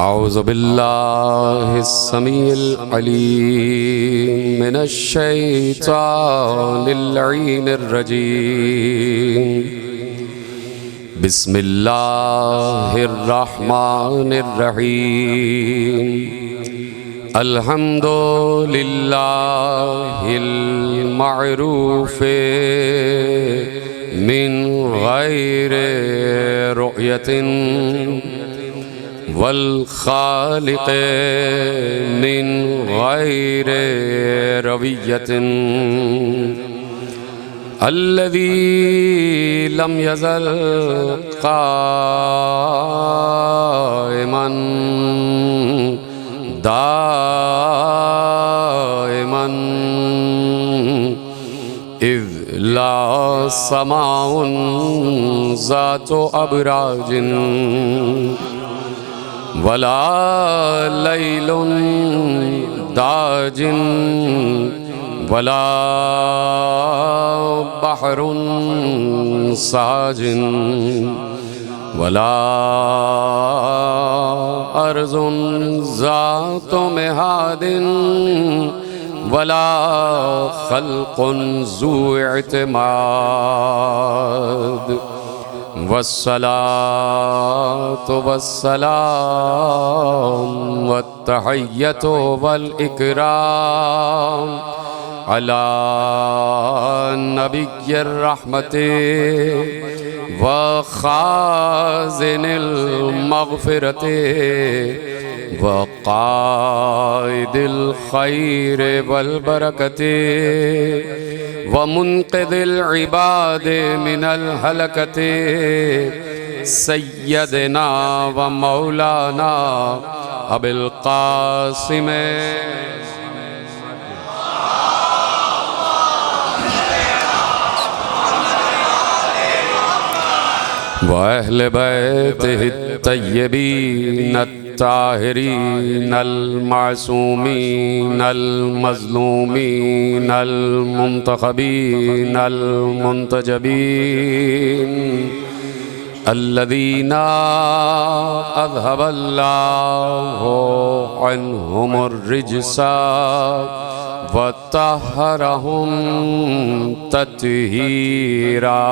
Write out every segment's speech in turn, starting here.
औज़ु बिल्लाहिस समीइल अलीम मिनश शैतानिर लईनिर रजीम। बिस्मिल्लाहिर रहमानिर रहीम। अल्हम्दुलिल्लाहिल मअरूफ़े मिन गैरि रुयतिन वल खालिक़े मिन गैरि रवियतिन अल्लज़ी लम यज़ल क़ाइमन दाइमन इज़ ला समाउन ज़ातु अबराजिन वला लैलुन दाजिन वला बहरुन साजिन वला अर्ज़ुन ज़ातु मिहादिन वला खल्क़ुन ज़ू इतिमाद वस्सलातु वस्सलाम वत्तहिय्यतु वल इकराम अला नबिय्यिर रहमति व खाज़िनिल मग़फ़िरति व क़ाइदिल खैर वल बरकति व मुन्क़िज़िल इबाद मिनल हलकति सय्यदना व मौलाना अबिल क़ासिम व अहले बैतिहि तय्यबीन ताहिरीन अल मासूमीन अल मज़लूमीन अल मुंतखबीन अल मुंतजबीन अल्लज़ीना अज़हबल्लाहु अन्हुमुर रिज्सा व तहहरहुम तत्हीरा।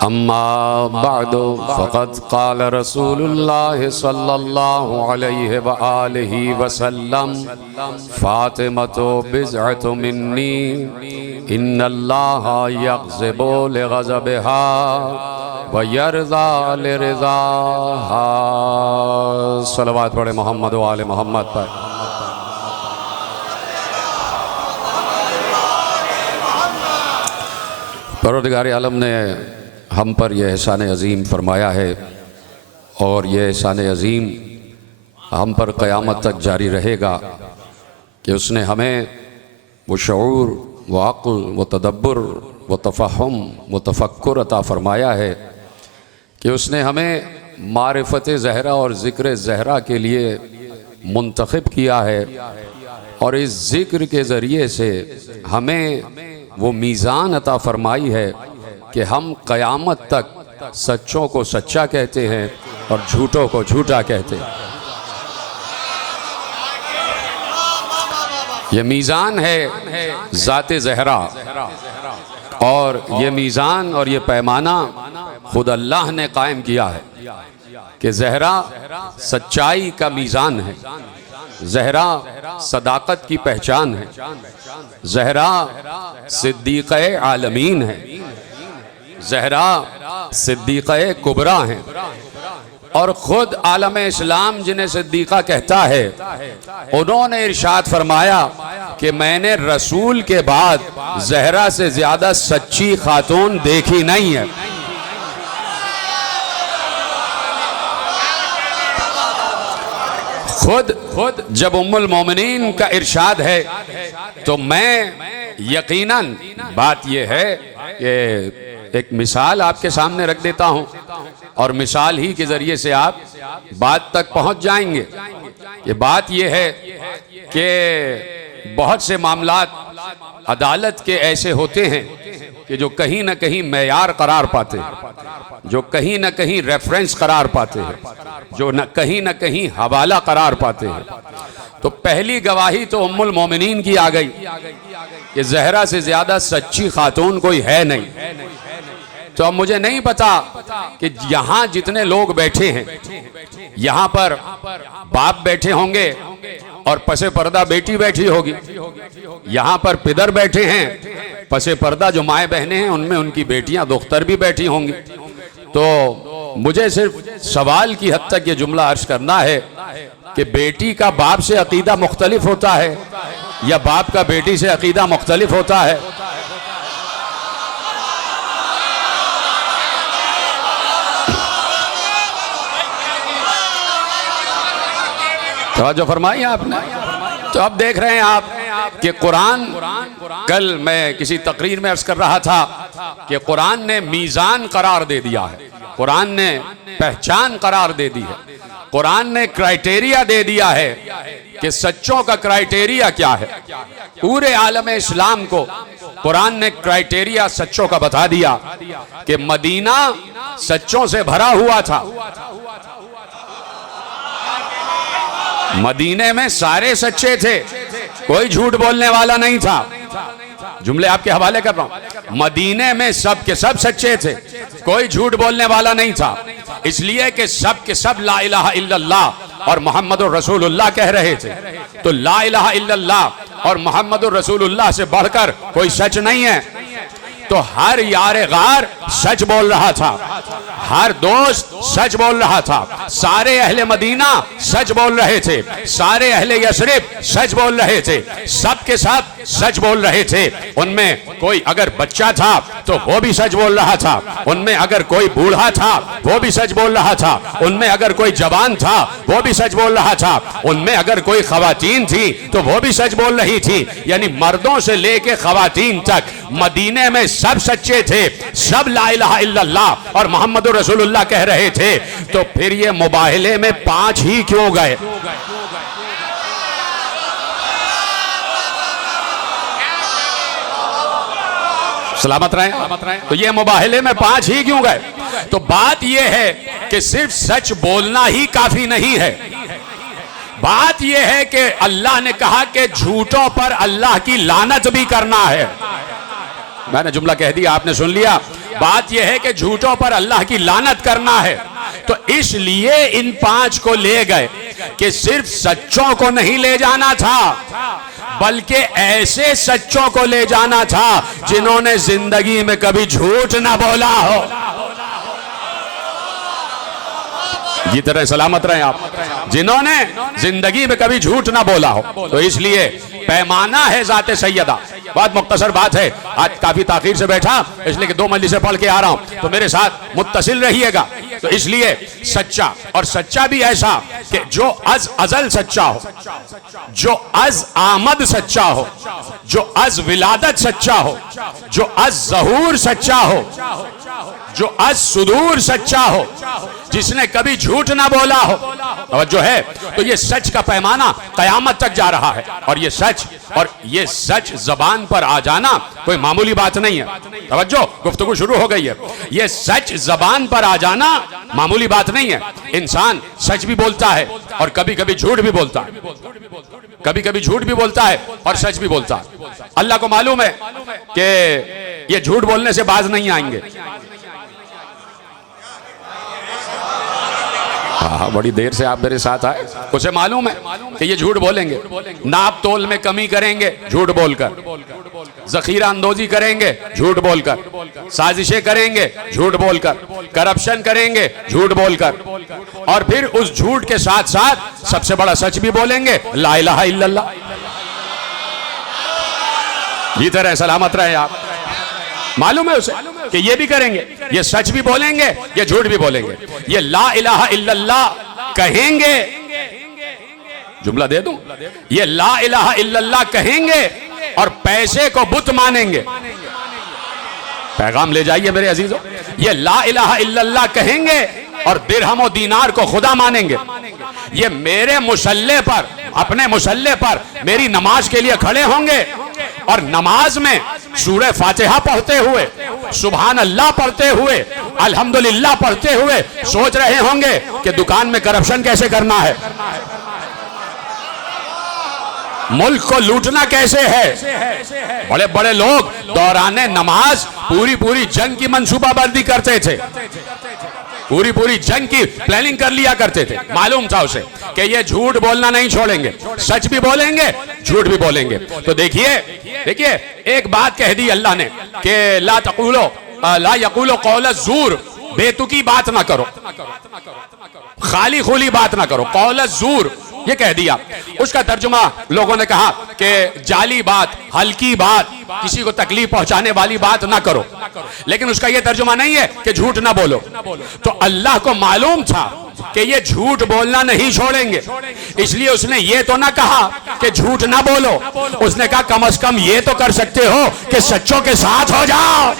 अम्मा बादो फ़क़द क़ाल रसूलुल्लाह सल्लल्लाहु अलैहि व आलिहि वसल्लम फ़ातिमतु बिज़अतु मिन्नी इन्नल्लाहा यग़ज़िबु लिग़ज़बिहा व यरज़ा लिरिज़ाहा। सलवात पढ़े मोहम्मद व आले मोहम्मद पर। परवरदिगार आलम ने हम पर यह एहसान अज़ीम फ़रमाया है और यह एहसान अज़ीम हम पर क़यामत तक जारी रहेगा कि उसने हमें वो शऊर व अक़्ल व तदब्बुर व तफ़हुम व तफ़क्कुर अता फ़रमाया है कि उसने हमें मारिफ़त ज़हरा और ज़िक्र ज़हरा के लिए मुंतख़िब किया है और इस ज़िक्र के ज़रिए से हमें वो मीज़ान अता फ़रमाई है कि हम क़यामत तक सच्चों को सच्चा कहते हैं और झूठों को झूठा कहते हैं। ये मीज़ान है ज़ाते ज़हरा और ये मीज़ान और ये पैमाना खुद अल्लाह ने कायम किया है कि ज़हरा सच्चाई का मीज़ान है, ज़हरा सदाकत की पहचान है, ज़हरा सिद्दीक़े आलमीन है, ज़हरा सिद्दीक़े कुबरा हैं और ख़ुद आलम इस्लाम जिन्हें सिद्दीक़ा कहता है उन्होंने इरशाद फरमाया कि मैंने रसूल के बाद ज़हरा से ज़्यादा सच्ची खातून देखी नहीं है। खुद जब उम्मुल मोमिनीन का इरशाद है तो मैं यकीनन बात यह है कि एक मिसाल आपके सामने रख देता हूं और मिसाल ही के जरिए से आप बात तक पहुंच जाएंगे। ये बात यह है कि बहुत से मामलात अदालत के ऐसे होते हैं कि जो कहीं ना कहीं मेयार करार पाते हैं, जो कहीं ना कहीं रेफरेंस करार पाते हैं, जो न कहीं ना कहीं हवाला करार पाते हैं। तो पहली गवाही तो उम्मुल मोमिनीन की आ गई कि ज़हरा से ज्यादा सच्ची खातून कोई है नहीं। तो अब मुझे नहीं पता कि यहाँ जितने लोग बैठे हैं, यहाँ पर बाप बैठे होंगे और पसे पर्दा बेटी बैठी होगी, यहाँ पर पिदर बैठे हैं, पसे पर्दा जो माए बहनें हैं उनमें उनकी बेटियां दुख्तर भी बैठी होंगी। तो मुझे सिर्फ सवाल की हद तक ये जुमला अर्ज करना है कि बेटी का बाप से अकीदा मुख्तलिफ होता है या बाप का बेटी से अकीदा मुख्तलिफ होता है? तो फरमाई आपने। तो अब देख रहे हैं आप कि कुरान, कल मैं किसी तकरीर में अर्ज कर रहा था कि कुरान ने मीज़ान करार दे दिया है, कुरान ने पहचान करार दे दी है, कुरान ने क्राइटेरिया दे दिया है कि सच्चों का क्राइटेरिया क्या है। पूरे आलम इस्लाम को कुरान ने क्राइटेरिया सच्चों का बता दिया कि मदीना सच्चों से भरा हुआ था। मदीने में सारे सच्चे थे, कोई झूठ बोलने वाला नहीं था। जुमले आपके हवाले कर रहा हूं। मदीने में सब के सब सच्चे थे, कोई झूठ बोलने वाला नहीं था, इसलिए कि सब के सब ला इलाहा इल्लल्लाह और मोहम्मदुर रसूलुल्लाह कह रहे थे। तो ला इलाहा इल्लल्लाह और मोहम्मदुर रसूलुल्लाह से बढ़कर कोई सच नहीं है। तो हर यार गार सच बोल रहा था, हर दोस्त सच बोल रहा था, सारे अहले मदीना सच बोल रहे थे, सारे अहले यसरिब सच बोल रहे थे, सब के सब सच बोल रहे थे। उनमें कोई अगर बच्चा था तो वो भी सच बोल रहा था, उनमें अगर कोई बूढ़ा था वो भी सच बोल रहा था, उनमें अगर कोई जवान था वो भी सच बोल रहा था, उनमें अगर कोई खवातीन थी तो वो भी सच बोल रही थी। यानी मर्दों से लेके खवातीन तक मदीने में सब सच्चे थे, सब ला इलाहा इल्लल्लाह और मोहम्मदुर रसूलुल्लाह कह रहे थे। तो फिर ये मुबाहले में 5 ही क्यों गए? सलामत रहें। तो ये मुबाहले में 5 ही क्यों गए? तो बात यह है कि सिर्फ सच बोलना ही काफी नहीं है। बात यह है कि अल्लाह ने कहा कि झूठों पर अल्लाह की लानत भी करना है। मैंने जुमला कह दिया, आपने सुन लिया। बात यह है कि झूठों पर अल्लाह की लानत करना है। तो इसलिए इन 5 को ले गए कि सिर्फ सच्चों को नहीं ले जाना था, बल्कि ऐसे सच्चों को ले जाना था जिन्होंने जिंदगी में कभी झूठ ना बोला हो। ये तरह सलामत रहे आप, जिन्होंने जिंदगी में कभी झूठ ना बोला हो। तो इसलिए पैमाना है ज़ाते सैयदा। बहुत मुख्तसर बात है, आज काफी ताखीर से बैठा इसलिए कि 2 मजलिसें पढ़ के आ रहा हूं, तो मेरे साथ मुत्तसिल रहिएगा। तो इसलिए सच्चा, और सच्चा भी ऐसा कि जो अज अजल सच्चा हो, जो अज आमद सच्चा हो, जो अज विलादत सच्चा हो, जो अज ज़हूर सच्चा हो, जो अज सुदूर सच्चा हो, जिसने कभी झूठ ना बोला हो। तवज्जो है। तो ये सच का पैमाना कयामत तक जा रहा है, और ये सच, और ये सच जबान पर आ जाना कोई मामूली बात नहीं है। तवज्जो, गुफ्तगू शुरू हो गई है। ये सच जबान पर आ जाना मामूली बात नहीं है। इंसान सच भी बोलता है और कभी कभी झूठ भी बोलता है, कभी कभी झूठ भी बोलता है और सच भी बोलता है। अल्लाह को मालूम है कि ये झूठ बोलने से बाज नहीं आएंगे। हाँ, बड़ी देर से आप मेरे साथ आए, उसे मालूम है कि ये झूठ बोलेंगे, नाप तोल में कमी करेंगे झूठ बोलकर, जखीरा अंदोजी करेंगे झूठ बोलकर, साजिशें करेंगे झूठ बोलकर, करप्शन करेंगे झूठ बोलकर, और फिर उस झूठ के साथ साथ सबसे बड़ा सच भी बोलेंगे, ला इलाहा इल्लल्लाह। ये तरह सलामत रहे आप। मालूम है उसे कि ये भी करेंगे, ये सच भी बोलेंगे, ये झूठ भी बोलेंगे, ये ला इलाहा इल्लल्लाह कहेंगे। जुमला दे दूं, ये ला इलाहा इल्लल्लाह कहेंगे और पैसे को बुत मानेंगे। पैगाम ले जाइए मेरे अजीजों, ये ला इलाहा इल्लल्लाह कहेंगे और दिरहम और दीनार को खुदा मानेंगे। ये मेरे मुसल्ले पर, अपने मुसल्ले पर मेरी नमाज के लिए खड़े होंगे और नमाज में सूरह फातिहा पढ़ते हुए, सुभान अल्लाह पढ़ते हुए, अल्हम्दुलिल्लाह पढ़ते हुए सोच रहे होंगे कि दुकान में करप्शन कैसे करना है, मुल्क को लूटना कैसे है। बड़े बड़े लोग दौराने नमाज पूरी पूरी जंग की मंसूबाबंदी करते थे, पूरी पूरी जंग की प्लानिंग कर लिया करते थे। मालूम था उसे कि ये झूठ बोलना नहीं छोड़ेंगे, सच भी बोलेंगे झूठ भी बोलेंगे। तो देखिए देखिए एक बात कह दी अल्लाह ने कि ला यक़ूलो क़ौल ज़ूर, बेतुकी बात ना करो, खाली खुली बात ना करो, क़ौल ज़ूर ये कह दिया। उसका तर्जुमा लोगों ने कहा कि जाली बात, हल्की बात, किसी को तकलीफ पहुंचाने वाली बात ना करो। लेकिन उसका यह तर्जुमा नहीं है कि झूठ ना बोलो। तो अल्लाह को मालूम था कि ये झूठ बोलना नहीं छोड़ेंगे, इसलिए उसने ये तो ना कहा कि झूठ ना बोलो, उसने कहा कम से कम ये तो कर सकते हो कि सच्चों के साथ हो जाओ।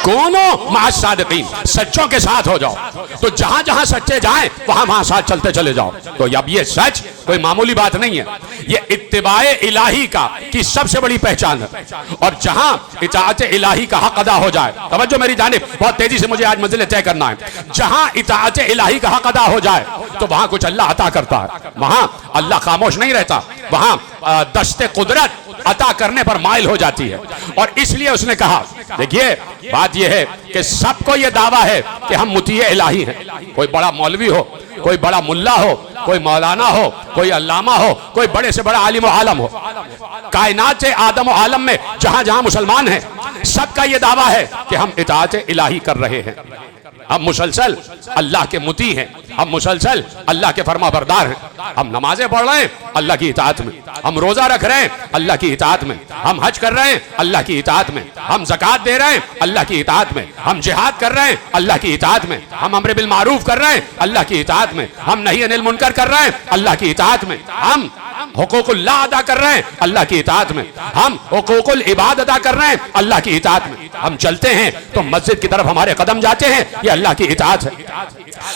कौनो मासादिकीन, सच्चों के साथ हो जाओ। तो जहां जहां सच्चे जाएं वहां वहां साथ चलते चले जाओ। तो अब ये सच कोई मामूली बात नहीं है, ये इत्तिबाए इलाही का की सबसे बड़ी पहचान है। और जहां इताअत इलाही का हक अदा हो जाए, तवज्जो मेरी जानिब, बहुत तेजी से मुझे आज मंजिल तय करना है। जहां इताअत इलाही का हक अदा हो जाए तो वहां कुछ अल्लाह अता करता है, वहां अल्लाह खामोश नहीं रहता, वहां दस्ते कुदरत अता करने पर माइल हो जाती है। और इसलिए उसने कहा, देखिए बात यह है कि सबको यह दावा है कि हम मुतीए इलाही हैं। कोई बड़ा मौलवी हो, कोई बड़ा मुल्ला हो, कोई मौलाना हो, कोई अल्लामा हो, कोई बड़े से बड़ा आलिम आलम हो, कायनात से आदम आलम में जहां जहां मुसलमान हैं, सबका यह दावा है कि हम इताअत इलाही कर रहे हैं, हम मुसलसल अल्लाह के मुती हैं, हम मुसलसल अल्लाह के फरमा बरदार हैं। हम नमाजें पढ़ रहे हैं अल्लाह की इताअत में, हम रोजा रख रहे हैं अल्लाह की इताअत में, हम हज कर रहे हैं अल्लाह की इताअत में, हम ज़कात दे रहे हैं अल्लाह की इताअत में, हम जिहाद कर रहे हैं अल्लाह की इताअत में, हम अम्र बिल मारूफ कर रहे हैं अल्लाह की इताअत में, हम नही अनिल मुनकर कर रहे हैं अल्लाह की इताअत में, हम हुकूकुल्लाह अदा कर रहे हैं अल्लाह की इताअत में, हम हुकूकुल इबाद अदा कर रहे हैं अल्लाह की इताअत में। हम चलते हैं तो मस्जिद की तरफ हमारे कदम जाते हैं, ये अल्लाह की इताअत है।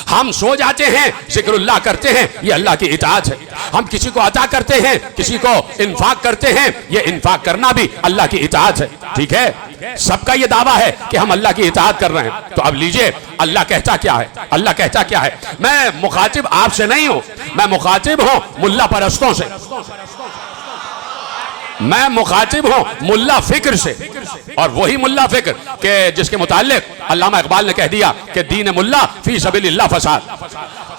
हम सो जाते हैं, जिक्रुल्लाह करते हैं, ये अल्लाह की इताअत है। हम किसी को अता करते हैं, किसी को इन्फाक करते हैं, ये इन्फाक करना भी अल्लाह की इताअत है। ठीक है, सबका ये दावा है कि हम अल्लाह की इताअत कर रहे हैं। तो अब लीजिए अल्लाह कहता क्या है, अल्लाह कहता क्या है। मैं मुखातिब आपसे नहीं हूं, मैं मुखातिब हूं मुल्ला परस्तों से, मैं मुखातिब हूं मुल्ला फिक्र से। और वही मुल्ला फिक्र के जिसके मुताल्लिक अल्लामा इकबाल ने कह दिया कि दीन मुल्ला फी सबीलिल्लाह फसाद।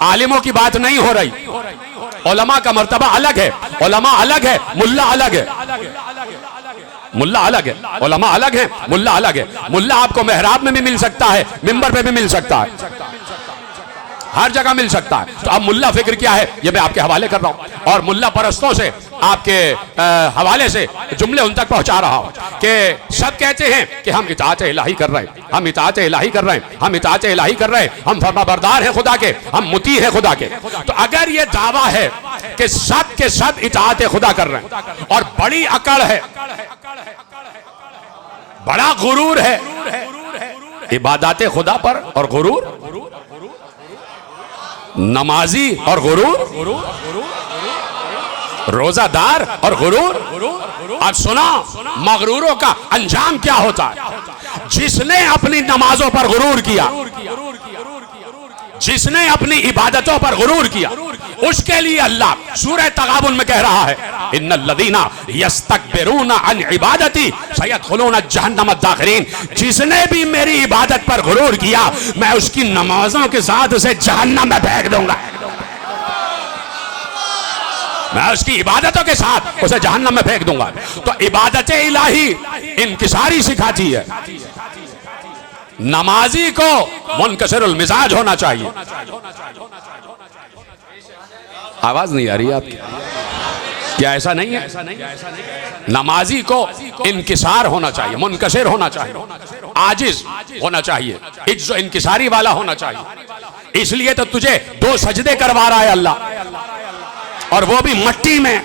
आलिमों की बात नहीं हो रही, उलमा का मर्तबा अलग है, उलमा अलग है, मुल्ला अलग है, मुल्ला अलग है, उलमा अलग है, मुल्ला अलग है। मुल्ला आपको मेहराब में भी मिल सकता है, मिंबर पे भी मिल सकता है, हर जगह मिल सकता है। तो अब मुल्ला फिक्र क्या है ये मैं आपके हवाले कर रहा हूं, और मुल्ला परस्तों से आपके हवाले से जुमले उन तक पहुंचा रहा हूं कि सब कहते हैं कि हम इताअत इलाही कर रहे हैं, हम इताअत इलाही कर रहे हैं, हम इताअत इलाही कर रहे हैं, हम फरमाबरदार हैं खुदा के, हम मुती हैं खुदा के। तो अगर ये दावा है कि सब के सब इताअत खुदा कर रहे हैं, और बड़ी अकड़ है, बड़ा गुरूर है इबादत खुदा पर, और गुरूर नमाजी और गुरूर, रोजादार और गुरूर। अब सुना मगरूरों का अंजाम क्या होता है। जिसने अपनी नमाजों पर गुरूर किया, जिसने अपनी इबादतों पर गुरूर किया, उसके लिए अल्लाह सूरह तगाबुन में कह रहा है, इन्नल्लज़ीना यस्तकबिरूना अन इबादती सयदखुलूना जहन्नम दाखिरीन। जिसने भी मेरी इबादत पर गुरूर किया, मैं उसकी नमाजों के साथ उसे जहन्नम में फेंक दूंगा, मैं उसकी इबादतों के साथ उसे जहन्नम में फेंक दूंगा। तो इबादत इलाही इनकिसारी सिखाती है। नमाजी को मुनकसिरुल मिजाज होना चाहिए। आवाज नहीं आ रही है आपकी, क्या ऐसा नहीं है? नमाजी को इनकिसार होना चाहिए, मुनकसिर होना चाहिए, आजिज होना चाहिए, इज्जो इनकिसारी वाला होना चाहिए। इसलिए तो तुझे 2 सजदे करवा रहा है अल्लाह, और वो भी मट्टी में,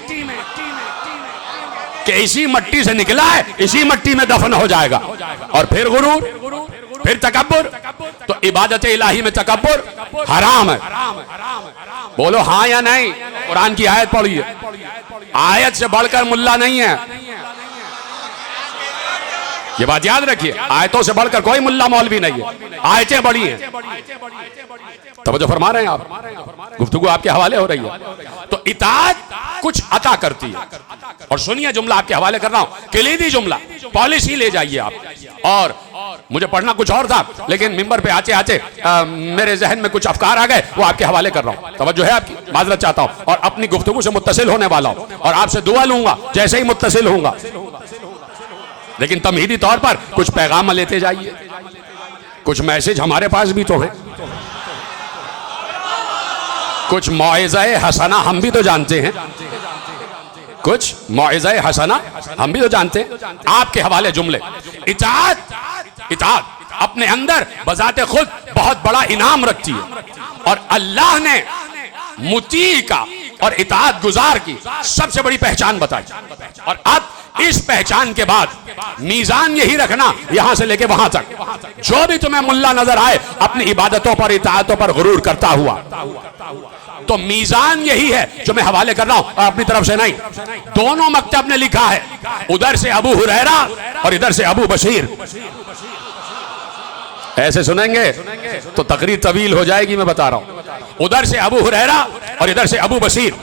कि इसी मट्टी से निकला है, इसी मट्टी में दफन हो जाएगा। और फिर गुरूर, फिर तकब्बुर। तो इबादत इलाही में तकब्बुर हराम है। बोलो हाँ या नहीं? कुरान की आयत पढ़िए, आयत से बढ़कर मुल्ला नहीं है, ये बात याद रखिए। आयतों से बढ़कर कोई मुल्ला मौलवी नहीं है, आयतें बड़ी हैं। तवज्जो फरमा रहे हैं आप, गुफ्तगू आपके हवाले हो रही है। तो इताअत कुछ अता करती है। और सुनिए, जुमला आपके हवाले कर रहा हूं, किलीदी जुमला, पॉलिसी ले जाइए आप। और मुझे पढ़ना कुछ और था, लेकिन मिंबर पे आते आते मेरे जहन में कुछ अफकार आ गए, वो आपके हवाले कर रहा हूं। तवज्जो है आपकी, माजरत चाहता हूं। और अपनी गुफ्तगू से मुत्तसिल होने वाला हूं और आपसे दुआ लूंगा जैसे ही मुत्तसिल होऊंगा। लेकिन तमहीदी तौर पर कुछ पैगाम लेते जाइए, कुछ मैसेज हमारे पास भी तो हैं, कुछ मौइज़ा-ए हसना हम भी तो जानते हैं, कुछ मौइज़ा-ए हसना हम भी तो जानते हैं। आपके हवाले जुमले। इताअत अपने अंदर बजाते खुद बहुत बड़ा इनाम रखती है, और अल्लाह ने मुती का और इताअत गुजार की सबसे बड़ी पहचान बताई। और अब इस पहचान के बाद मीजान यही रखना, यहां से लेके वहां तक, जो भी तुम्हें मुल्ला नजर आए अपनी इबादतों पर, इताअतों पर गुरूर करता हुआ, तो मीजान यही है जो मैं हवाले कर रहा हूं, और अपनी तरफ से नहीं। दोनों मकतब ने लिखा है, उधर से अबू हुरैरा और इधर से अबू बशीर। ऐसे सुनेंगे तो तकरीर तवील हो जाएगी, मैं बता रहा हूं। उधर से अबू हुरैरा और इधर से अबू बशीर,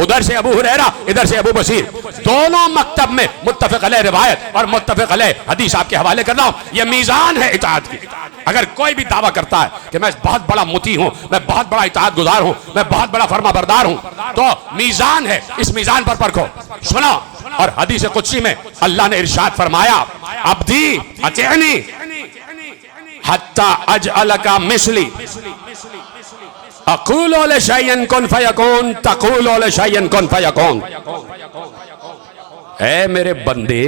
उधर से अबू हुरैरा इधर से अबू बशीर, दोनों मकतब में मुत्तफ़िक़ अलैह रिवायत और मुत्तफ़िक़ अलैह हदीस आपके हवाले कर रहा हूं। यह मीज़ान है इताअत की। अगर कोई भी दावा करता है कि मैं बहुत बड़ा मुती हूं, मैं बहुत बड़ा इताअत गुजार हूं, मैं बहुत बड़ा फर्माबरदार हूं, तो मीज़ान है, इस मीज़ान पर परखो। सुनो, और हदीस कुदसी में अल्लाह ने इरशाद फरमाया, अब्दी अतिअनी हत्ता अजअलका मिस्ली अक़ूलु लिशैइन कुन फयकून तक़ूलु लिशैइन कुन फयकून। ऐ मेरे बंदे,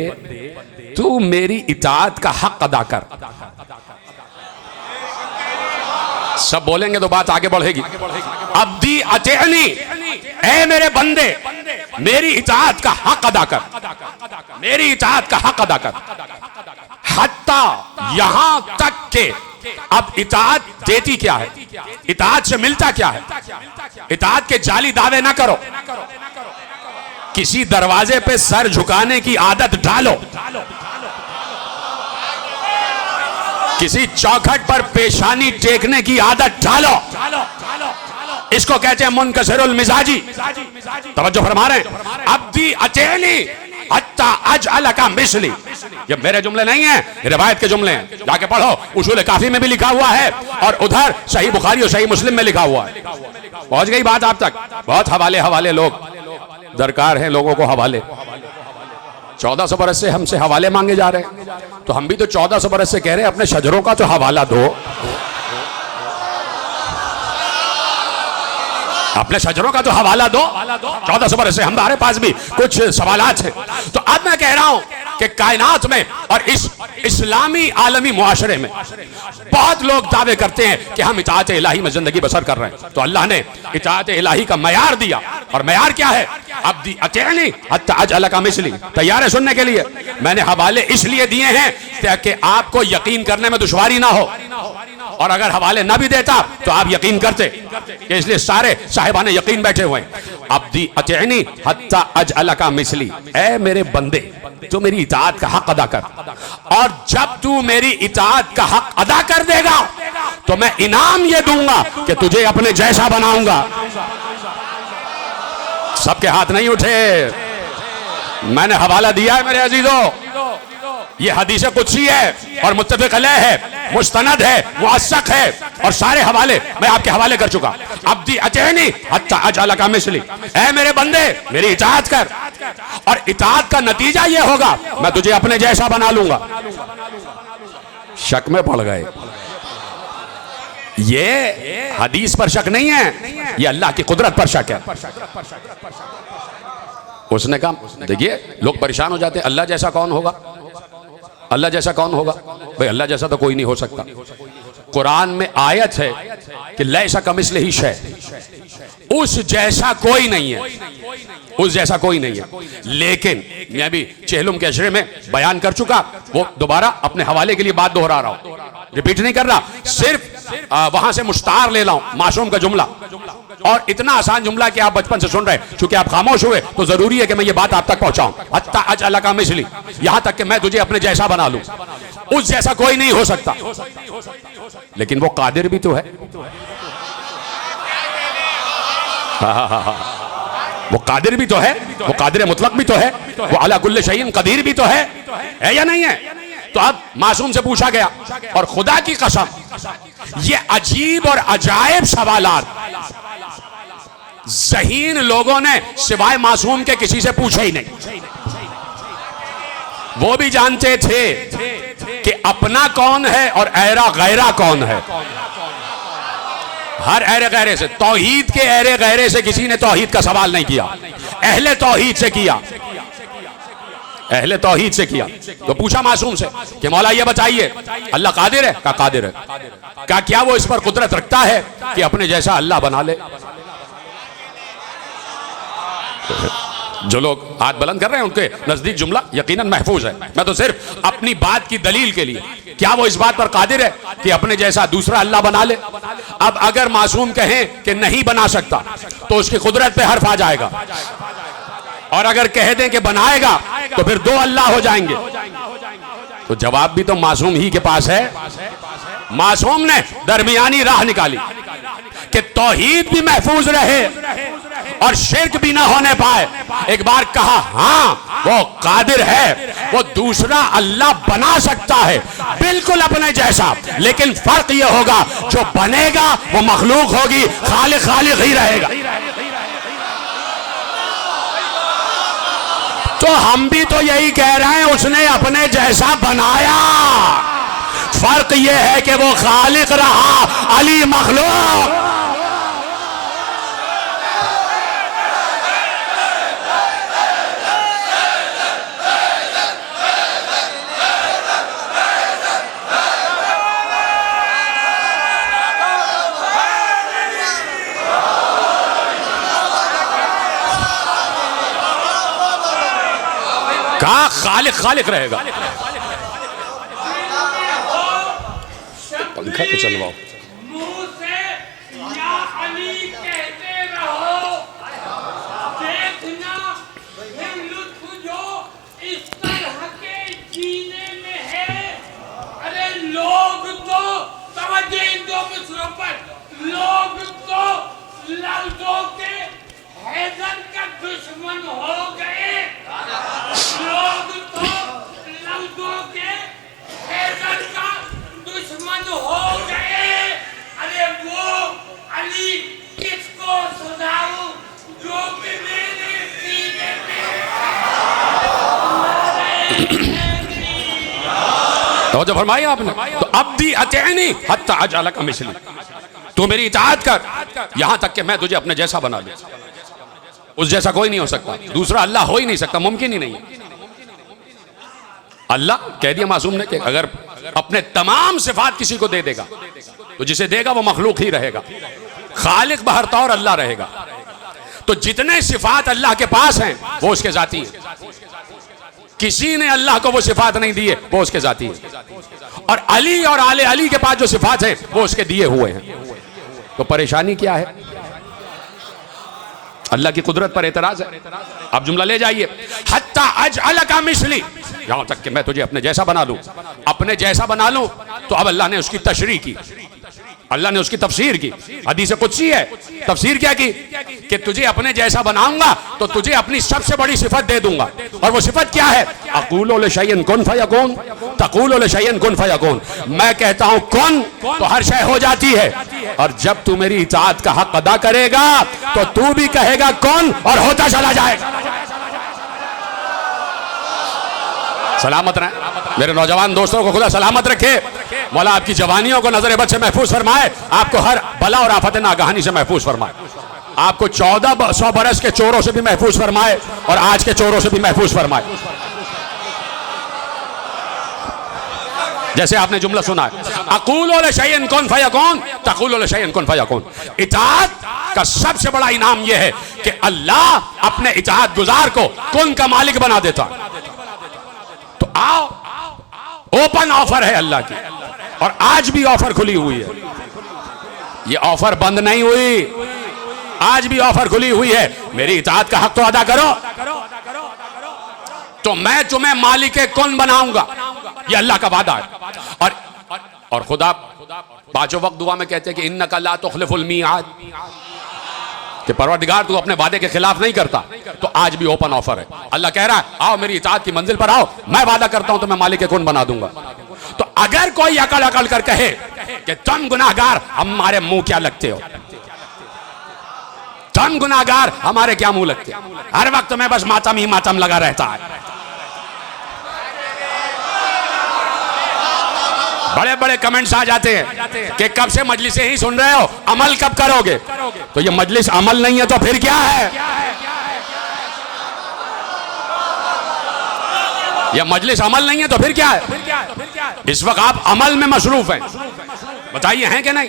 तू मेरी इताअत का हक अदा कर। सब बोलेंगे तो बात आगे बढ़ेगी। अब्दी अतिअनी, ऐ मेरे बंदे मेरी इताअत का हक अदा कर, मेरी इताअत का हक अदा कर। हत्ता, यहां तक के, अब इताअत देती क्या है, इताअत से मिलता क्या है। इताअत के जाली दावे ना करो, किसी दरवाजे पे सर झुकाने की आदत डालो, किसी चौखट पर पेशानी टेकने की आदत डालो, इसको कहते हैं मुनकसिरुल मिजाजी। तवज्जो फरमा रहे हैं। अब्दी अतेली हत्ता अजअलका मिस्ली, ये मेरे जुमले नहीं हैं, रिवायत के जुमले हैं। जाके पढ़ो, उसूल काफी में भी लिखा हुआ है और उधर सही बुखारी और सही मुस्लिम में लिखा हुआ है। पहुंच गई बात आप तक। बहुत हवाले लोग दरकार हैं, लोगों को हवाले। 1400 बरस से हमसे हवाले मांगे जा रहे हैं, तो हम भी तो 1400 बरस से कह रहे हैं अपने शजरों का तो हवाला दो, अपने शजरों का तो हवाला दो। 1400 बरस से हमारे पास भी कुछ सवालात हैं। तो अब मैं कह रहा हूं कि कायनात में और इस इस्लामी आलमी मुआशरे में बहुत लोग दावे करते हैं कि हम इताअत इलाही में जिंदगी बसर कर रहे हैं। तो अल्लाह ने इताअत इलाही का मयार दिया, और मयार क्या है, अब्दी अतिअनी हत्ता अजअलका मिस्ली। तैयार है सुनने के लिए? मैंने हवाले इसलिए दिए हैं ताकि आपको यकीन करने में दुश्वारी ना हो, और अगर हवाले ना भी देता तो आप यकीन करते, इसलिए सारे साहिबाने यकीन बैठे हुए हैं। अब्दी अतिअनी हत्ता अजअलका मिस्ली, ऐ मेरे बंदे तू मेरी इताअत का हक अदा कर, और जब तू मेरी इताअत का हक अदा कर देगा तो मैं इनाम ये दूंगा कि तुझे अपने जैसा बनाऊंगा। सबके हाथ नहीं उठे, मैंने हवाला दिया है मेरे अजीजों। ये हदीस कुदसी है और मुत्तफ़िक़ अलैह है, मुस्तनद है, मुअस्सक़ है, और सारे हवाले मैं आपके हवाले कर चुका। अब्दी अतिअनी हत्ता अजअलका मिस्ली, ऐ मेरे बंदे मेरी इताअत कर, और इताअत का नतीजा ये होगा मैं तुझे अपने जैसा बना लूंगा। शक में पड़ गए। ये हदीस पर शक नहीं है, ये अल्लाह की कुदरत पर शक है। उसने कहा, देखिए लोग परेशान हो जाते हैं, अल्लाह जैसा कौन होगा, अल्लाह जैसा कौन होगा। भाई अल्लाह जैसा तो कोई नहीं हो सकता। कुरान में आयत है कि लैसा कमिस्लिही शै, उस जैसा कोई नहीं है, उस जैसा कोई नहीं है। लेकिन मैं भी चेहलुम के अशरे में बयान कर चुका, वो दोबारा अपने हवाले के लिए बात दोहरा रहा हूं। रिपीट नहीं कर रहा, सिर्फ वहां से मुश्तार ले लाऊं मासूम का जुमला, और इतना आसान जुमला कि आप बचपन से सुन रहे, चूंकि आप खामोश हुए तो जरूरी है कि मैं ये बात आप तक पहुंचाऊं। हत्ता अजअल का मिसली, यहां तक कि मैं तुझे अपने जैसा बना लूं, उस जैसा कोई नहीं हो सकता। लेकिन वो कादिर भी तो है, वो कादिर भी तो है, वो कादिर मुतलक भी तो है, वो अला कुल्ले शैइन कदीर भी तो है या नहीं है? तो अब मासूम से पूछा गया, और खुदा की कसम ये अजीब और अजायब सवालात ज़हीन लोगों ने सिवाय मासूम के किसी से पूछे ही नहीं। वो भी जानते थे कि अपना कौन है और ऐरा गैरा कौन है। हर ऐरे गैरे से, तौहीद के ऐरे गैरे से किसी ने तौहीद का सवाल नहीं किया, अहले तौहीद से किया, अहले तौहीद से किया। तो पूछा मासूम से कि मौला ये बताइए अल्लाह कादिर है? का कादिर है। का क्या वो इस पर कुदरत रखता है कि अपने जैसा अल्लाह बना ले? जो लोग हाथ बुलंद कर रहे हैं उनके नजदीक जुमला यकीनन महफूज है। मैं तो सिर्फ अपनी बात की दलील के लिए, क्या वो इस बात पर कादिर है कि अपने जैसा दूसरा अल्लाह बना ले? अब अगर मासूम कहें कि नहीं बना सकता तो उसकी कुदरत पे हर्फ आ जाएगा, और अगर कह दें कि बनाएगा तो फिर दो अल्लाह हो जाएंगे। तो जवाब भी तो मासूम ही के पास है। मासूम ने दरमियानी राह निकाली कि तौहीद भी महफूज रहे और शिर्क भी ना होने पाए। एक बार कहा हाँ वो कादिर है, वो दूसरा अल्लाह बना सकता है बिल्कुल अपने जैसा, लेकिन फर्क ये होगा जो बनेगा वो मखलूक होगी, खालिक खालिक ही रहेगा। तो हम भी तो यही कह रहे हैं, उसने अपने जैसा बनाया, फर्क यह है कि वो खालिक रहा, अली मखलूक। कहा खालिक खालिक रहेगा। पंखा तो चलवाओ। मुंह से या अली कहते रहो, देखना फिर लुत्फ जो इस तरह के जीने में है। अरे लोग तो तवज्जो इन दो मिसरों पर, लोग तो लफ्जों के हैदर का दुश्मन हो गए, लोग तो लफ्जों के हैदर का दुश्मन हो गए। अरे वो अली किसको सुनाऊं जो कि मेरे सीने में तो जो फरमाया आपने, तो अब दी अतैनी हत्ता अजअल का मिसली, तू मेरी इताअत कर यहां तक कि मैं तुझे अपने जैसा बना लूं। उस जैसा कोई नहीं हो सकता, दूसरा अल्लाह हो ही नहीं सकता, मुमकिन ही नहीं है। अल्लाह कह दिया मासूम ने कि अगर अपने तमाम सिफात किसी को दे देगा तो जिसे देगा वो मखलूक ही रहेगा, खालिक बहर तौर अल्लाह रहेगा। तो जितने सिफात अल्लाह के पास हैं वो उसके जाती है, किसी ने अल्लाह को वो सिफात नहीं दी है, वो उसके जाती है। और अली और आले अली के पास जो सिफात हैं वो उसके दिए हुए हैं। तो परेशानी क्या है? अल्लाह की कुदरत पर एतराज है। आप जुमला ले जाइए, हत्ता अजअल का मिसली, यहां तक कि मैं तुझे अपने जैसा बना लूं। अपने जैसा बना लूं तो अब अल्लाह ने उसकी तशरीह की, अल्लाह ने उसकी तफसीर की। हदीस कुदसी है, तफसीर क्या की कि तुझे अपने जैसा बनाऊंगा तो तुझे अपनी सबसे बड़ी सिफत दे दूंगा। और वो सिफत क्या है? अक़ूलु लिशैइन कुन फयकून, तक़ूलु लिशैइन कुन फयकून। मैं कहता हूं कुन तो हर शय हो जाती है, और जब तू मेरी इताअत का हक अदा करेगा तो तू भी कहेगा कुन और होता चला जाएगा। सलामत रहे मेरे नौजवान दोस्तों को, खुदा सलामत रखे। मौला आपकी जवानियों को नजर बद से महफूज फरमाए, आपको हर बला और आफत नागहानी से महफूज फरमाए, आपको 1400 बरस के चोरों से भी महफूज फरमाए और आज के चोरों से भी महफूज फरमाए। जैसे आपने जुमला सुना है, अक़ूलु लिशैइन कुन फयकून, तक़ूलु लिशैइन कुन फयकून। इताअत का सबसे बड़ा इनाम यह है कि अल्लाह अपने इताअत गुजार को कुन का मालिक बना देता। तो आओ, ओपन ऑफर है अल्लाह की, और आज भी ऑफर खुली हुई है, ये ऑफर बंद नहीं हुई, आज भी ऑफर खुली हुई है। मेरी इताअत का हक तो अदा करो, तो मैं तुम्हें मालिक कुन बनाऊंगा, ये अल्लाह का वादा है। और खुदा पांचों वक्त दुआ में कहते हैं कि इन्नका ला तुखलिफुल मिआद, कि परवरदिगार तू अपने वादे के खिलाफ नहीं करता। तो आज भी ओपन ऑफर है, अल्लाह कह रहा है आओ मेरी इताअत की मंजिल पर आओ, मैं वादा करता हूं तुम्हें मालिक कुन बना दूंगा। तो अगर कोई अकड़ अकड़ कर कहे कि तुम गुनाहगार हमारे मुंह क्या लगते हो, तुम गुनाहगार हमारे क्या मुंह लगते हो, हर वक्त में बस मातम ही मातम लगा रहता है, बड़े बड़े कमेंट्स आ जाते हैं कि कब से मजलिसें ही सुन रहे हो, अमल कब करोगे। तो ये मजलिस अमल नहीं है तो फिर क्या है, ये मजलिस अमल नहीं है तो फिर क्या है। इस वक्त आप अमल में मशरूफ हैं, बताइए हैं कि नहीं,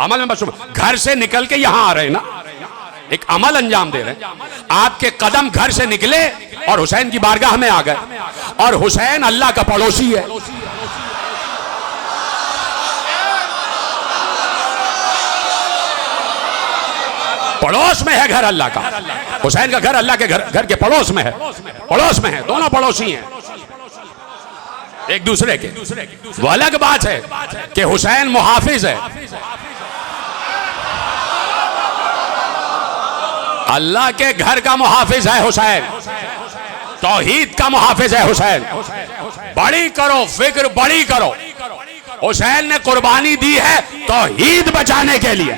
अमल में मशरूफ। घर से निकल के यहां आ रहे हैं ना, एक अमल अंजाम दे रहे हैं। आपके कदम घर से निकले और हुसैन की बारगाह में आ गए, और हुसैन अल्लाह का पड़ोसी है। पड़ोस में है घर अल्लाह का, हुसैन का घर अल्लाह के घर के पड़ोस में है, पड़ोस में है, दोनों पड़ोसी हैं एक दूसरे के। वो अलग बात है कि हुसैन मुहाफिज है, अल्लाह के घर का मुहाफिज है हुसैन, तौहीद का मुहाफिज है हुसैन। बड़ी करो फिक्र, बड़ी करो, हुसैन ने कुर्बानी दी है तौहीद बचाने के लिए,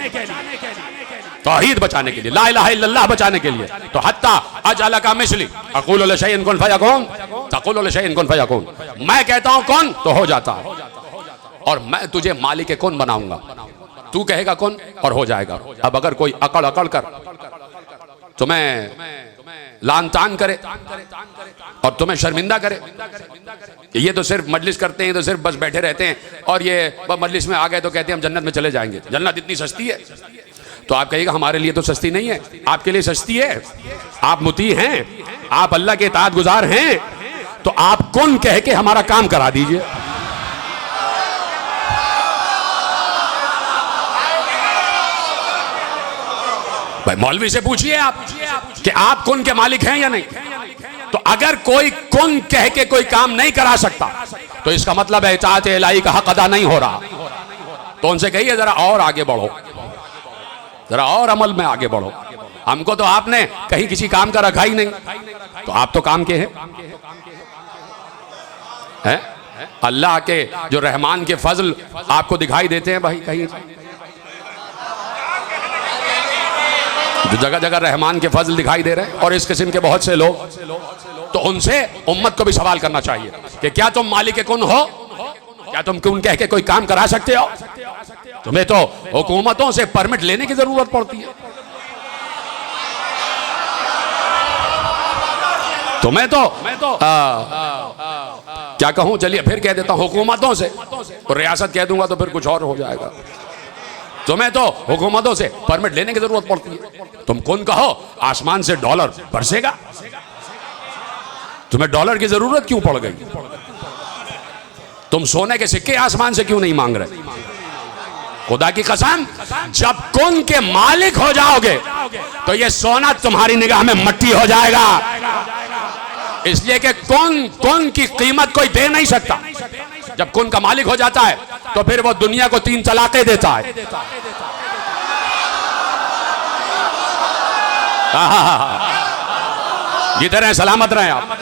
तौहीद बचाने के लिए, ला इलाहा इल्लल्लाह बचाने के लिए। तो हत्ता अजअल का मिसली अक़ूलु लिशैइन कुन फयकून तक़ूलु लिशैइन कुन फयकून, मैं कहता हूं कौन तो हो जाता है, और मैं तुझे मालिक कुन बनाऊंगा, तू कहेगा कौन और हो जाएगा। अब अगर कोई अकड़ अकड़ कर तुम्हें लान तान करे और तुम्हें शर्मिंदा करे, ये तो सिर्फ मजलिस करते हैं, तो सिर्फ बस बैठे रहते हैं, और ये मजलिस में आ गए तो कहते हैं हम जन्नत में चले जाएंगे, जन्नत इतनी सस्ती है। तो आप कहिएगा हमारे लिए तो सस्ती नहीं है, आपके लिए सस्ती है, आप मुती हैं, आप अल्लाह के इताअत गुजार हैं, तो आप कौन कह के हमारा काम करा दीजिए। भाई मौलवी से पूछिए आप कि आप कौन के मालिक हैं या नहीं। तो अगर कोई कौन कह के कोई काम नहीं करा सकता तो इसका मतलब है इताअत इलाही का हक अदा नहीं हो रहा। तो उनसे कहिए जरा और आगे बढ़ो, जरा और अमल में आगे बढ़ो, हमको तो आपने कहीं किसी काम का रखा ही नहीं, तो आप तो काम के हैं। अल्लाह के जो रहमान के फजल आपको दिखाई देते हैं भाई, कहीं जो जगह जगह रहमान के फजल दिखाई दे रहे हैं, और इस किस्म के बहुत से लोग, तो उनसे उम्मत को भी सवाल करना चाहिए कि क्या तुम मालिक कुन हो, क्या तुम कुन कह के कोई काम करा सकते हो। तुम्हें तो हुकूमतों से परमिट लेने की जरूरत पड़ती है, तुम्हें तो क्या कहूं, चलिए फिर कह देता हूं हुकूमतों से, और रियासत कह दूंगा तो फिर कुछ और हो जाएगा। तुम्हें तो हुकूमतों से परमिट लेने की जरूरत पड़ती है। तुम कौन कहो आसमान से डॉलर बरसेगा, तुम्हें डॉलर की जरूरत क्यों पड़ गई, तुम सोने के सिक्के आसमान से क्यों नहीं मांग रहे। खुदा की कसम, जब कौन के मालिक हो जाओगे तो ये सोना तुम्हारी निगाह में मट्टी हो जाएगा, इसलिए कि कौन की कीमत कोई दे नहीं सकता। जब कौन का मालिक हो जाता है तो फिर वो दुनिया को 3 तलाकें देता है। जिधर हैं सलामत रहे आप।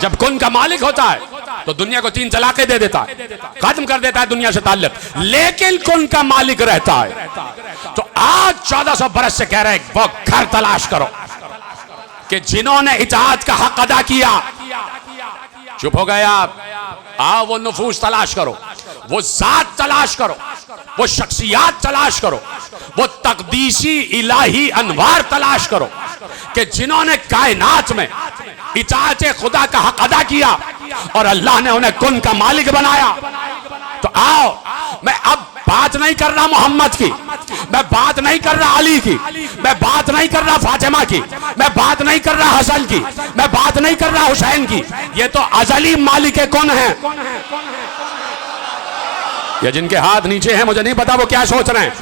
जब कौन का मालिक होता है तो दुनिया को 3 तलाकें दे देता है, खत्म कर देता है दुनिया से ताल्लुक। लेकिन कौन का मालिक रहता है तो आज 1400 बरस से कह रहे हैं वो घर तलाश करो कि जिन्होंने इताअत का हक अदा किया। चुप हो गए आप, आओ वो नफूस तलाश करो, वो जात तलाश करो, वो शख्सियात तलाश करो, वो तकदीसी इलाही अनवार तलाश करो कि जिन्होंने कायनात में इताअत खुदा का हक अदा किया और अल्लाह ने उन्हें कुन का मालिक बनाया। तो आओ, मैं अब बात नहीं कर रहा मोहम्मद की, मैं बात नहीं कर रहा अली की, मैं बात नहीं कर रहा फातिमा की, मैं बात नहीं कर रहा हसन की, मैं बात नहीं कर रहा हुसैन की। ये तो अजली मालिक कौन है। ये जिनके हाथ नीचे हैं मुझे नहीं पता वो क्या सोच रहे हैं।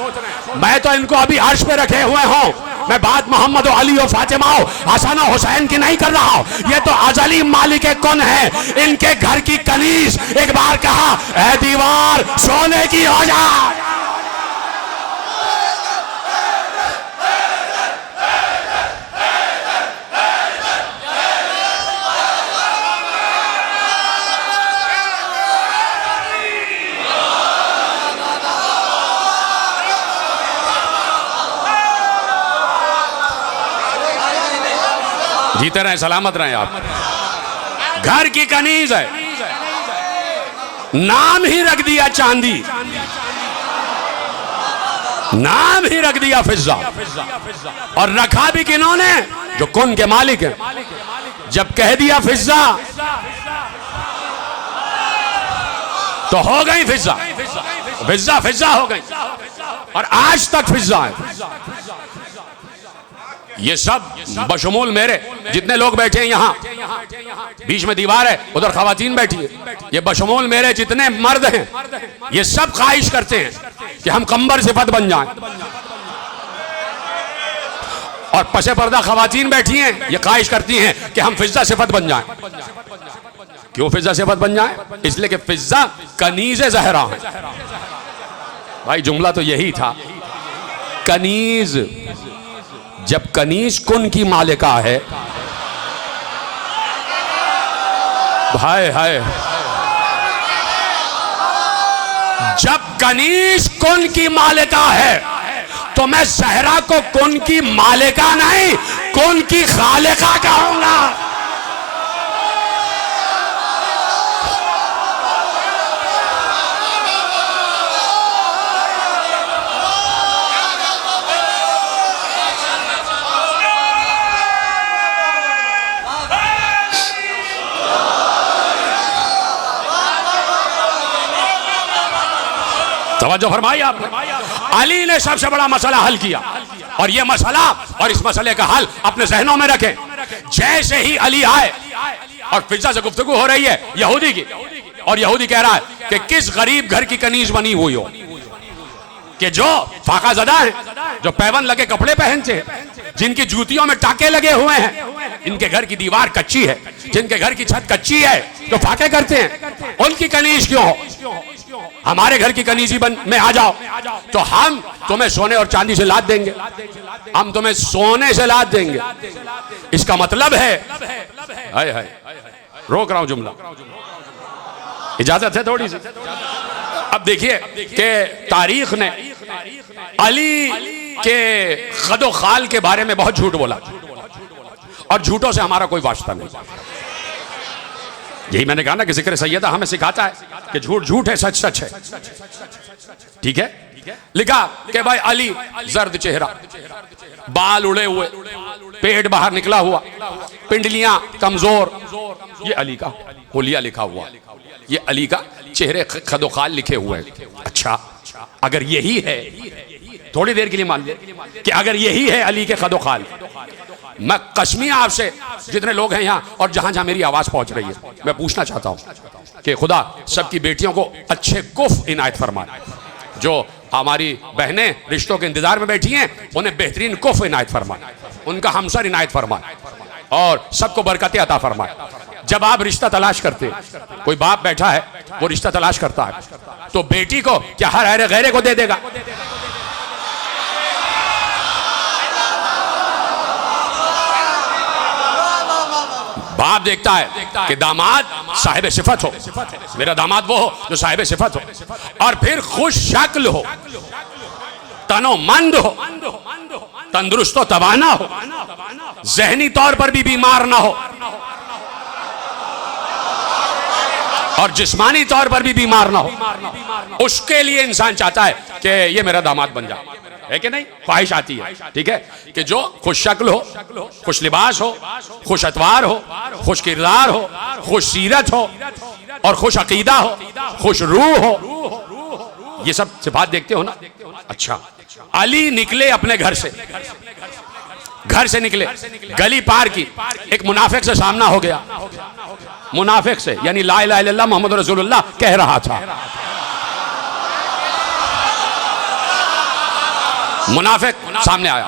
मैं तो इनको अभी अर्श पे रखे हुए हूं। मैं बात मोहम्मद और अली और फातिमा हसन और हुसैन की नहीं कर रहा हूं। ये तो अजली मालिक कौन है। इनके घर की कनीज एक बार कहा ऐ दीवार सोने की हो जा। जीते रहे सलामत रहे आप। घर की कनीज है, नाम ही रख दिया चांदी, नाम ही रख दिया फिजा। और रखा भी किन्होंने? जो कुन के मालिक है। जब कह दिया फिजा तो हो गई फिजा, फिजा फिजा हो गई और आज तक फिजा है। ये सब बशमूल मेरे जितने लोग बैठे हैं यहाँ, बीच में दीवार है, उधर खवातीन बैठी है, ये बशमूल मेरे जितने मर्द हैं, ये सब ख्वाहिश करते हैं कि हम कंबर सिफत बन जाएं। और पसे पर्दा खवातीन बैठी हैं, ये ख्वाहिश करती हैं कि हम फिजा सिफत बन जाएं। क्यों फिजा सिफत बन जाएं? इसलिए कि फिजा कनीज ज़हरा है। भाई जुमला तो यही था, कनीज। जब कनीज कुन की मालिका है, भाई हाय, जब कनीज कुन की मालिका है तो मैं ज़हरा को कुन की मालिका नहीं, कुन की खालिका कहूंगा। तवज्जो फरमाई आपने। अली ने सबसे बड़ा मसला हल किया और ये मसला और इस मसले का हल अपने जहनों में रखें। जैसे ही अली आए और फिजा से गुफ्तगू हो रही है यहूदी की, और यहूदी कह रहा है कि किस गरीब घर की कनीज बनी हुई हो कि जो फाका ज़दा है, जो पैबंद लगे कपड़े पहनते हैं, जिनकी जूतियों में टाके लगे हुए हैं, इनके घर की दीवार कच्ची है, जिनके घर की छत कच्ची है, जो फाके करते हैं, उनकी कनीज क्यों हो? हमारे घर की कनीजी में आ जाओ तो हम तुम्हें सोने और चांदी से लाद देंगे, हम तुम्हें सोने से लाद देंगे। इसका मतलब है, हाय हाय, रोक रहा हूं जुमला, इजाजत है थोड़ी सी। अब देखिए कि तारीख ने अली के खदो खाल के बारे में बहुत झूठ बोला और झूठों से हमारा कोई वास्ता नहीं। यही मैंने कहा ना कि जिक्र सैयदा हमें सिखाता है कि झूठ झूठ है, सच सच है। ठीक है, लिखा कि भाई अली जर्द चेहरा, बाल उड़े हुए, पेट बाहर निकला हुआ, पिंडलियां कमजोर, ये अली का हुलिया लिखा हुआ, ये अली का चेहरे खदोखाल लिखे हुए हैं। अच्छा, अगर यही है, थोड़ी देर के लिए मान लिया कि अगर यही है अली के खदोखाल, मैं कसमी आपसे जितने लोग हैं यहाँ और जहां जहां मेरी आवाज पहुंच रही है, मैं पूछना चाहता हूं कि खुदा सबकी बेटियों को अच्छे कुफ इनायत फरमाए। जो हमारी बहनें रिश्तों के इंतजार में बैठी हैं उन्हें बेहतरीन कुफ इनायत फरमाए, उनका हमसर इनायत फरमाए और सबको बरकतें अता फरमाए। जब आप रिश्ता तलाश करते हैं, कोई बाप बैठा है वो रिश्ता तलाश करता है, तो बेटी को क्या हर अहरे गैरे को दे देगा? बाप देखता है कि दामाद साहिब सिफत हो, मेरा दामाद वो हो जो साहिब सिफत हो, और फिर खुश शक्ल हो, तनोमंद हो, तंदुरुस्त हो, तवाना हो, जहनी तौर पर भी बीमार ना हो और जिस्मानी तौर पर भी बीमार ना हो। उसके लिए इंसान चाहता है कि ये मेरा दामाद बन जाए, है कि नहीं? ख्वाहिश आती है, ठीक है, कि जो खुश शक्ल हो, खुश लिबास हो, खुश अतवार हो, खुश किरदार हो, खुश सीरत हो और खुश अकीदा हो, खुश रूह हो, ये सब सिफात देखते हो ना। अच्छा, अली निकले अपने घर से निकले, गली पार की, एक मुनाफिक से सामना हो गया। मुनाफिक से यानी ला इलाहा इल्लल्लाह मोहम्मद रसूलुल्लाह कह रहा था, मुनाफिक सामने आया,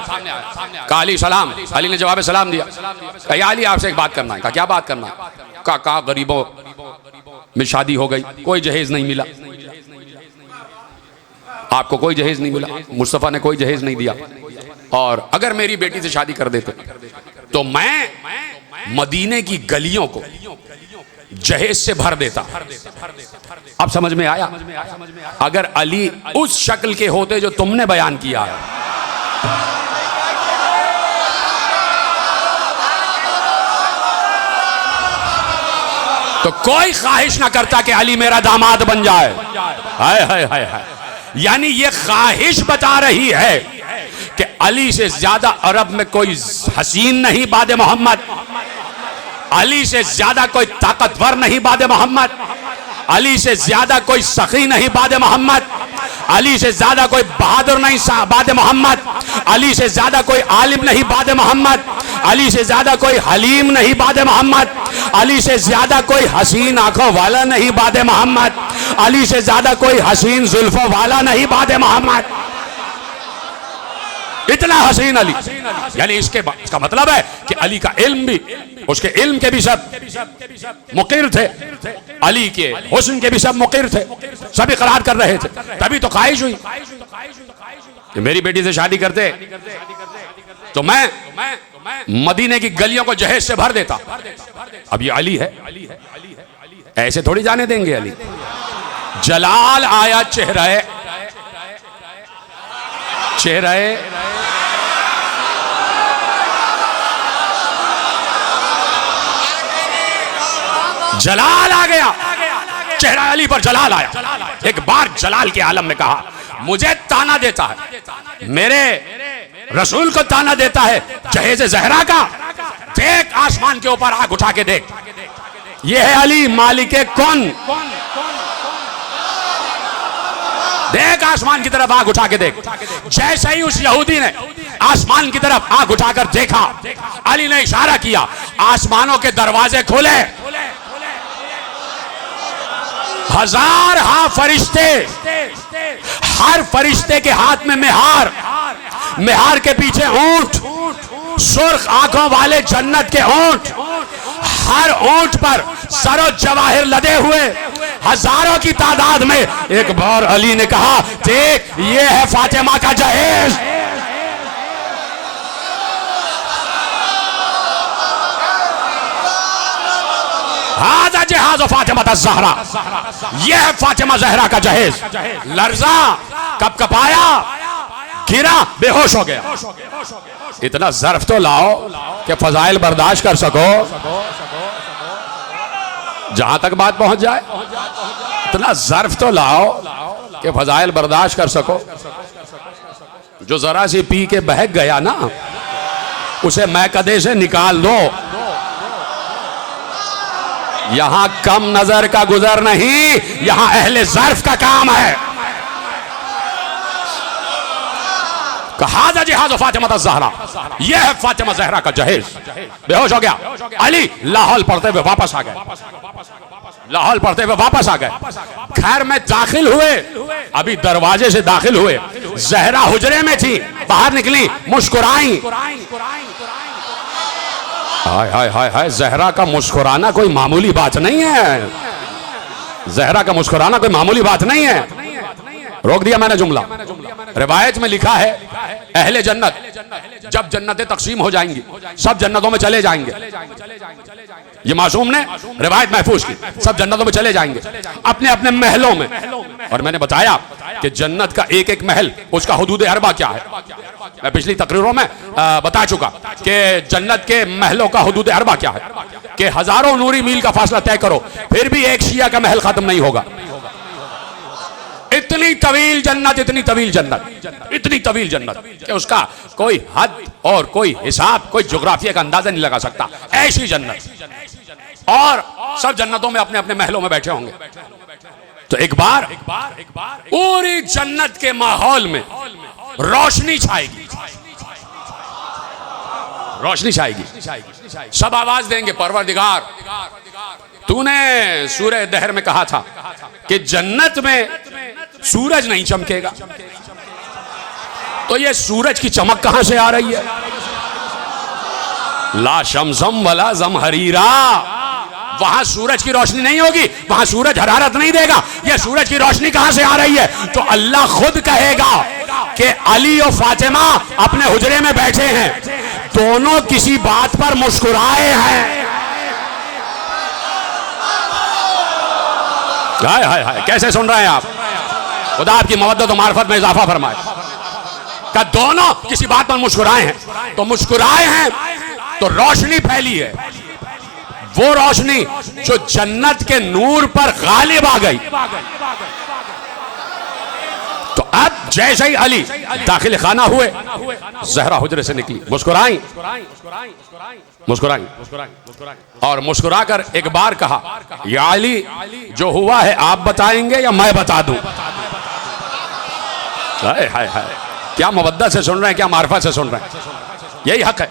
कहा अली सलाम। अली ने जवाब सलाम दिया। कहा या अली आपसे एक बात करना है। कहा क्या बात करना है? कहा गरीबों में शादी हो गई, कोई जहेज नहीं मिला, आपको कोई जहेज नहीं मिला, मुस्तफ़ा ने कोई जहेज नहीं दिया, और अगर मेरी बेटी से शादी कर देते तो मैं मदीने की गलियों को जहेज से भर देता। अब समझ में आया? अगर अली उस शक्ल के होते जो तुमने बयान किया है, तो कोई ख्वाहिश ना करता कि अली मेरा दामाद बन जाए। हाय हाय हाय हाय। यानी ये ख्वाहिश बता रही है कि अली से ज्यादा अरब में कोई हसीन नहीं बाद मोहम्मद, अली से ज्यादा कोई ताकतवर नहीं बाद मोहम्मद, अली से ज्यादा कोई सखी नहीं बाद मोहम्मद, अली से ज्यादा कोई बहादुर नहीं बाद मोहम्मद, अली से ज्यादा कोई आलिम नहीं बाद मोहम्मद, अली से ज्यादा कोई हलीम नहीं बाद मोहम्मद, अली से ज्यादा कोई हसीन आंखों वाला नहीं बाद मोहम्मद, अली से ज्यादा कोई हसीन जुल्फों वाला नहीं बाद मोहम्मद। इतना हसीन अली। यानी इसका मतलब है कि अली का इल्म भी, उसके इल्म के भी सब मुक़िर थे, अली के हुस्न के भी सब मुक़िर थे, सभी इक़रार कर रहे थे। तभी तो ख्वाहिश हुई कि मेरी बेटी से शादी करते तो मैं मदीने की गलियों को जहेज से भर देता। अब ये अली है, ऐसे थोड़ी जाने देंगे अली। जलाल आया चेहरे जलाल आ गया, चेहरा अली पर जलाल आया। एक बार जलाल के आलम में कहा, मुझे ताना देता है, मेरे रसूल को ताना देता है जहेज ज़हरा का। देख आसमान के ऊपर आग उठा के देख, ये है अली मालिके कौन। देख आसमान की तरफ आग उठा के देख। जैसे ही उस यहूदी ने आसमान की तरफ आग उठाकर देखा, अली ने इशारा किया, आसमानों के दरवाजे खोले, हजार फरिश्ते, हर फरिश्ते के हाथ में मेहार, मेहार के पीछे ऊंट, सुर्ख आंखों वाले जन्नत के ऊंट, हर ऊंट पर सरो जवाहिर लदे हुए, हजारों की तादाद में। एक बार अली ने कहा, देख ये है फातिमा का जहेज। हाज़ा जहाज़ फातिमा ज़हरा, यह है फातिमा ज़हरा का जहेज। लर्जा कपकपाया, गिरा, बेहोश हो गया। इतना ज़र्फ तो लाओ कि फजाइल बर्दाश्त कर सको, जहां तक बात पहुंच जाए। इतना ज़र्फ तो लाओ कि फजाइल बर्दाश्त कर सको। जो जरा सी पी के बहक गया ना, उसे मैकदे से निकाल दो। यहां कम नजर का गुजर नहीं, यहां अहले ज़र्फ का काम है। हाज़ा जिहाज़ फातिमा ज़हरा, यह है फातिमा ज़हरा का जहेज। बेहोश हो गया अली, लाहौल पढ़ते हुए वापस आ गए, लाहौल पढ़ते हुए वापस आ गए। घर में दाखिल हुए, अभी दरवाजे से दाखिल हुए, ज़हरा हुजरे में थी, बाहर निकली, मुस्कुराई। हाय हाय हाय हाय, ज़हरा का मुस्कुराना कोई मामूली बात नहीं है। ज़हरा का मुस्कुराना कोई मामूली बात नहीं है। रोक दिया मैंने जुमला। रिवायत में लिखा है, अहले जन्नत जब जन्नतें तकसीम हो जाएंगी, सब जन्नतों में चले जाएंगे। ये मासूम ने रिवायत महफूज की, सब जन्नतों में चले जाएंगे अपने अपने महलों में। और मैंने बताया कि जन्नत का एक एक महल, उसका हुदूद अरबा क्या है। मैं पिछली तकरीरों में बता चुका कि जन्नत के महलों का हुदूद अरबा क्या है, कि हजारों नूरी मील का फासला तय करो, फिर भी एक शिया का महल खत्म नहीं होगा। इतनी तवील जन्नत, इतनी तवील जन्नत, इतनी तवील जन्नत कि उसका कोई हद और कोई हिसाब, कोई ज्योग्राफिया का अंदाजा नहीं लगा सकता। ऐसी जन्नत, और सब जन्नतों में अपने अपने महलों में बैठे होंगे। तो एक बार पूरी जन्नत के माहौल में रोशनी छाएगी, रोशनी छाएगी। सब आवाज देंगे, परवरदिगार तूने सूरह दहर में कहा था कि जन्नत में सूरज नहीं चमकेगा, तो ये सूरज की चमक कहां से आ रही है? ला शमसम वला जमहरीरा, वहां सूरज की रोशनी नहीं होगी, वहां सूरज हरारत नहीं देगा। ये सूरज की रोशनी कहां से आ रही है? तो अल्लाह खुद कहेगा कि अली और फातिमा अपने हुजरे में बैठे हैं, दोनों किसी बात पर मुस्कुराए हैं। हाय हाय हाय, कैसे सुन रहे हैं आप? खुदा आपकी मवद्दत और मार्फत में इजाफा फरमाए। का दोनों किसी बात पर मुस्कुराए हैं, तो मुस्कुराए हैं तो रोशनी फैली है, वो रोशनी जो जन्नत के नूर पर गालिब आ गई। तो अब जैसे ही अली दाखिल खाना हुए, जहरा हुजरे से निकली, मुस्कुराई और मुस्कुराकर एक बार कहा, या अली, जो हुआ है आप बताएंगे या मैं बता दूं? हाय हाय हाय, क्या मवद्दत से सुन रहे हैं, क्या मार्फत से सुन रहे हैं। यही हक है,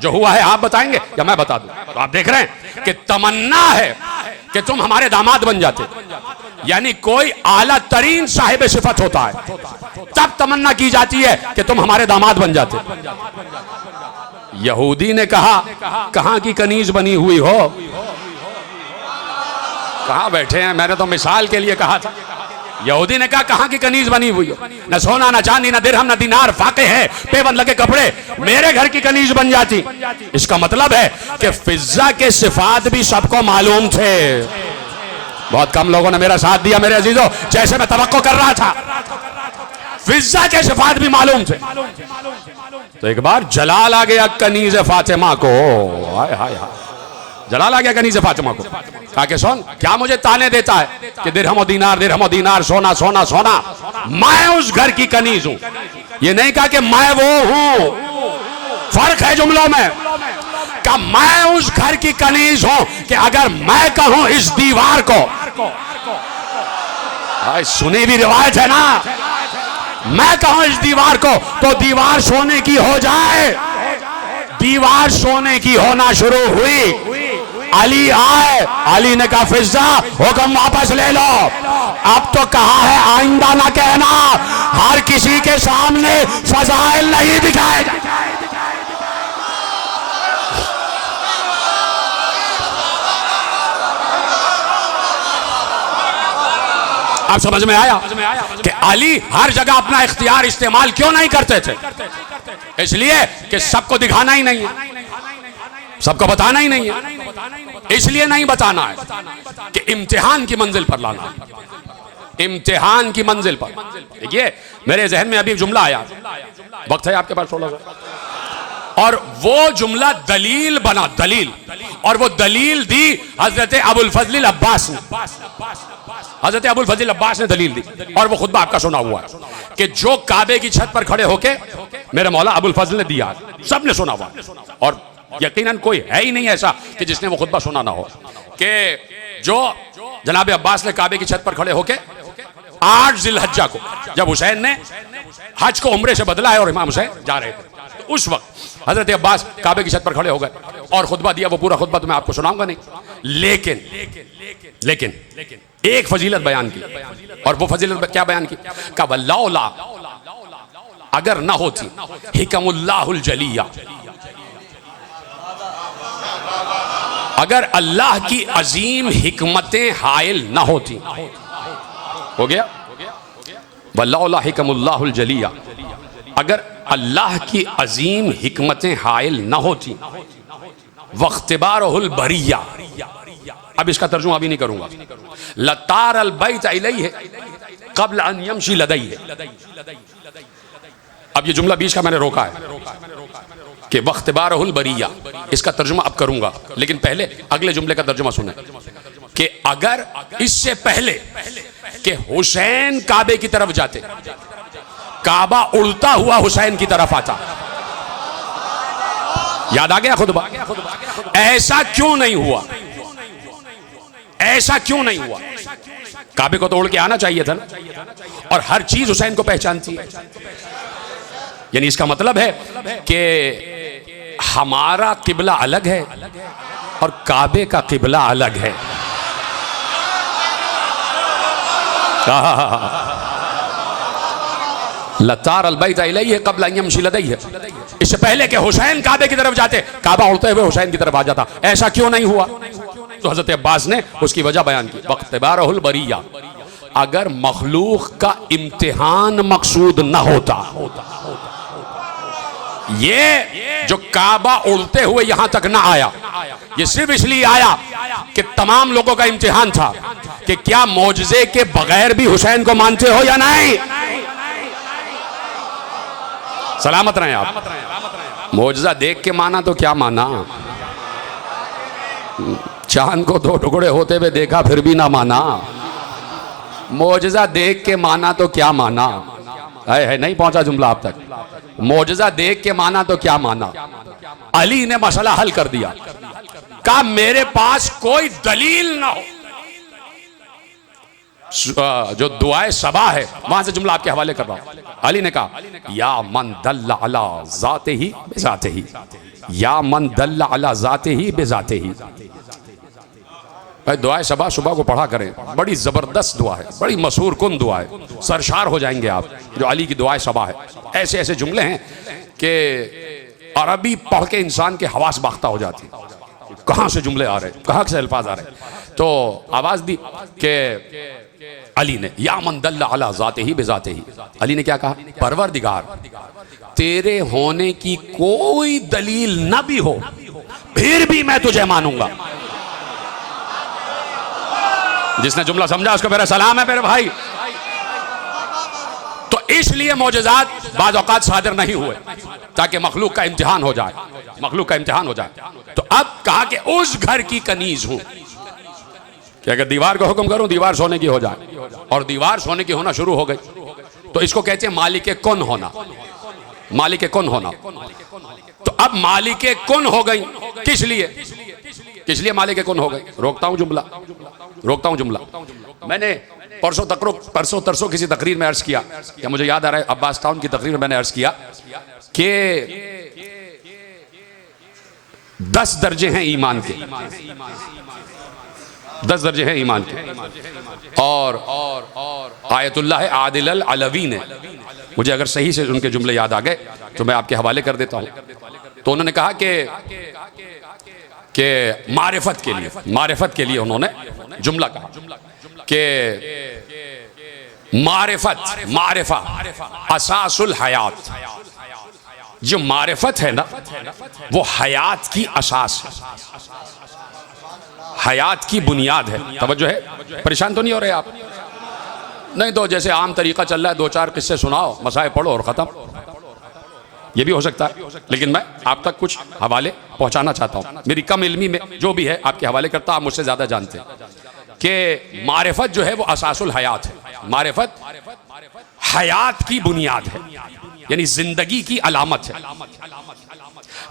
जो हुआ है आप बताएंगे या मैं बता दूं। तो आप देख रहे हैं कि तमन्ना है कि तुम हमारे दामाद बन जाते, यानी कोई आला तरीन साहिब सिफत होता है तब तमन्ना की जाती है कि तुम हमारे दामाद बन जाते। यहूदी ने कहा, कहां की कनीज बनी हुई हो? कहां बैठे हैं? मैंने तो मिसाल के लिए कहा था। यहूदी ने कहा, कहां की कनीज बनी हुई हो? न सोना, न चांदी, न दिरहम, न दिनार, फाके है, पेबंद लगे कपड़े, मेरे घर की कनीज बन जाती। इसका मतलब है कि फिजा के सिफात भी सबको मालूम थे। बहुत कम लोगों ने मेरा साथ दिया मेरे अजीजों, जैसे मैं तवक्को कर रहा था। फिजा के सिफात भी मालूम थे। तो एक बार जलाल आ गया कनीज फातिमा को। हाय हाय हाय, जलाल आ गया कनीज फातिमा को। कहा कि सुन, क्या मुझे ताने देता है कि दिरहम दीनार, सोना सोना सोना। मैं उस घर की कनीज हूं। ये नहीं कहा कि मैं वो हूं, फर्क है जुमलों में। का मैं उस घर की कनीज हूं कि अगर मैं कहूं इस दीवार को, सुनी भी रिवायत है ना, मैं कहूं इस दीवार को तो दीवार सोने की हो जाए। दीवार सोने की होना शुरू हुई। अली आए, अली ने कहा, फिजा हुक्म वापस ले लो। अब तो कहा है आइंदा ना कहना, हर किसी के सामने फजाइल नहीं दिखाए जाए। आप समझ में आया कि अली हर जगह अपना इख्तियार इस्तेमाल क्यों नहीं करते थे? इसलिए कि सबको दिखाना ही नहीं है, सबको बताना ही नहीं है। इसलिए नहीं बताना है कि इम्तिहान की मंजिल पर लाना है। इम्तिहान की मंजिल पर। देखिए, मेरे जहन में अभी जुमला आया, वक्त है आपके पास थोड़ा सा, और वो जुमला दलील बना, दलील। और वो दलील दी हजरत अबुल फजल अब्बास ने। हजरत अबुल फजल अब्बास ने दलील दी, और वो खुतबा आपका सुना हुआ है कि जो काबे की छत पर खड़े होके मेरे मौला अबुल फजल ने दिया, सबने सुना हुआ। और यकीनन कोई है ही नहीं ऐसा कि जिसने वो खुतबा सुना ना हो, कि जो जनाब अब्बास ने काबे की छत पर खड़े होके 8 जिलहज्जा को, जब हुसैन ने हज को उम्रे से बदला है और इमाम हुसैन जा रहे थे, तो उस वक्त हजरत अब्बास काबे की छत पर खड़े हो गए और खुतबा दिया। वो पूरा खुतबा तो मैं आपको सुनाऊंगा नहीं, लेकिन एक फजीलत बयान की। और वो फजीलत क्या बयान की? का वल्लौला, अगर ना होती हिकमुल्लाहुल जलिया, अगर अल्लाह की अजीम हिकमतें हायल ना होती। हो गया? वल्लौला हिकमुल्लाहुल जलिया, अगर अल्लाह की अजीम हिकमतें हायल ना होती, वख्तिबारुल बरिया, अब इसका तर्जुमा अभी नहीं करूंगा, लतार अल बैत इलैहि क़ब्ल अन यमशी लदैहि। अब ये जुमला बीच का मैंने रोका है कि वख्तिबारुल बरिया, इसका तर्जुमा अब करूंगा, लेकिन पहले अगले जुमले का तर्जुमा सुने कि अगर इससे पहले कि हुसैन काबे की तरफ जाते, काबा उल्टा हुआ हुसैन की तरफ आता। याद आ गया खुतबा? ऐसा क्यों नहीं हुआ? ऐसा क्यों नहीं हुआ? काबे को तो उड़ के आना चाहिए था ना, और हर चीज हुसैन को पहचानती है। यानी इसका मतलब है कि हमारा किबला अलग है और काबे का किबला अलग है। लतार अलबैत इलैहि क़ब्ल अन यमशी लदैहि, इससे पहले कि हुसैन काबे की तरफ जाते, काबा उड़ते हुए हुसैन की तरफ आ जाता। ऐसा क्यों नहीं हुआ? तो हजरत अब्बास ने उसकी वजह बयान की। वक़्तिबारुल बरिया, अगर मखलूक का इम्तिहान मकसूद न होता, ये जो काबा उड़ते हुए यहां तक ना आया, ये सिर्फ इसलिए आया कि तमाम लोगों का इम्तिहान था कि क्या मौजज़े के बगैर भी हुसैन को मानते हो या नहीं। सलामत रहें आप। मौजज़ा देख के माना तो क्या माना, चांद को दो टुकड़े होते हुए देखा फिर भी ना माना। मौजज़ा देख के माना तो क्या माना है, नहीं पहुंचा जुमला आप तक। मौजज़ा देख के माना तो क्या माना। अली ने मसला हल कर दिया, कहा मेरे पास कोई दलील ना हो। जो दुआए सबा है वहां से जुमला आपके हवाले कर रहा हूं। अली ने कहा या मन दल्ला अला ज़ाते ही बेज़ाते ही, या मन दल्ला अला ज़ाते ही बेज़ाते ही। भाई दुआए सबा सुबह को पढ़ा करें, बड़ी जबरदस्त दुआ है, बड़ी मशहूर कुन दुआ है, सरशार हो जाएंगे आप। जो अली की दुआए सबा है, ऐसे ऐसे जुमले हैं कि अरबी पढ़ के इंसान के हवास बाख्ता हो जाती, कहां से जुमले आ रहे, कहां से अल्फाज आ रहे। तो आवाज दी कि अली ने या मन दल्ला अला ज़ाते ही बेज़ाते ही। अली ने क्या कहा, परवरदिगार तेरे होने की कोई दलील न भी हो फिर भी मैं तुझे मानूंगा। जिसने जुमला समझा उसको मेरा सलाम है मेरे भाई। तो इसलिए मौजज़ात बाज़ औक़ात सादिर नहीं हुए ताकि मखलूक का इम्तिहान हो जाए, मखलूक का इम्तिहान हो जाए। तो अब कहा कि उस घर की कनीज हूं कि अगर दीवार को हुक्म करूं दीवार सोने की हो जाए, और दीवार सोने की होना शुरू हो गई तो इसको कहते हैं मालिक कुन होना, मालिक कुन होना। तो अब मालिक कुन हो गई, किस लिए, किस लिए मालिक कुन हो गई। रोकता हूं जुमला, रोकता हूं जुमला। मैंने परसों तरसों किसी तकरीर में अर्ज किया, या मुझे याद आ रहा है अब्बास टाउन की तकरीर में मैंने अर्ज किया कि 10 दर्जे हैं ईमान के, 10 दर्जे हैं ईमान के। और आयतुल्लाह आदिल अल अलवी ने, मुझे अगर सही से उनके जुमले याद आ गए तो मैं आपके हवाले कर देता हूं। तो उन्होंने कहा कि मारिफत के लिए, मारिफत के लिए उन्होंने जुमला कहा कि मारिफत, मारिफा असासुल हयात। जो मारिफत है ना वो हयात की असास है, हयात की बुनियाद है। तवज्जो है, परेशान तो नहीं हो रहे आप? नहीं तो जैसे आम तरीका चल रहा है, 2-4 किस्से सुनाओ, मसाए पढ़ो और ख़त्म, ये भी हो सकता है। लेकिन मैं आप तक कुछ हवाले पहुंचाना चाहता हूं, मेरी कम इल्मी में जो भी है आपके हवाले करता, आप मुझसे ज़्यादा जानते हैं कि मारिफत जो है वो असासुल हयात है। मारिफत हयात की बुनियाद है, यानी जिंदगी की अलामत है।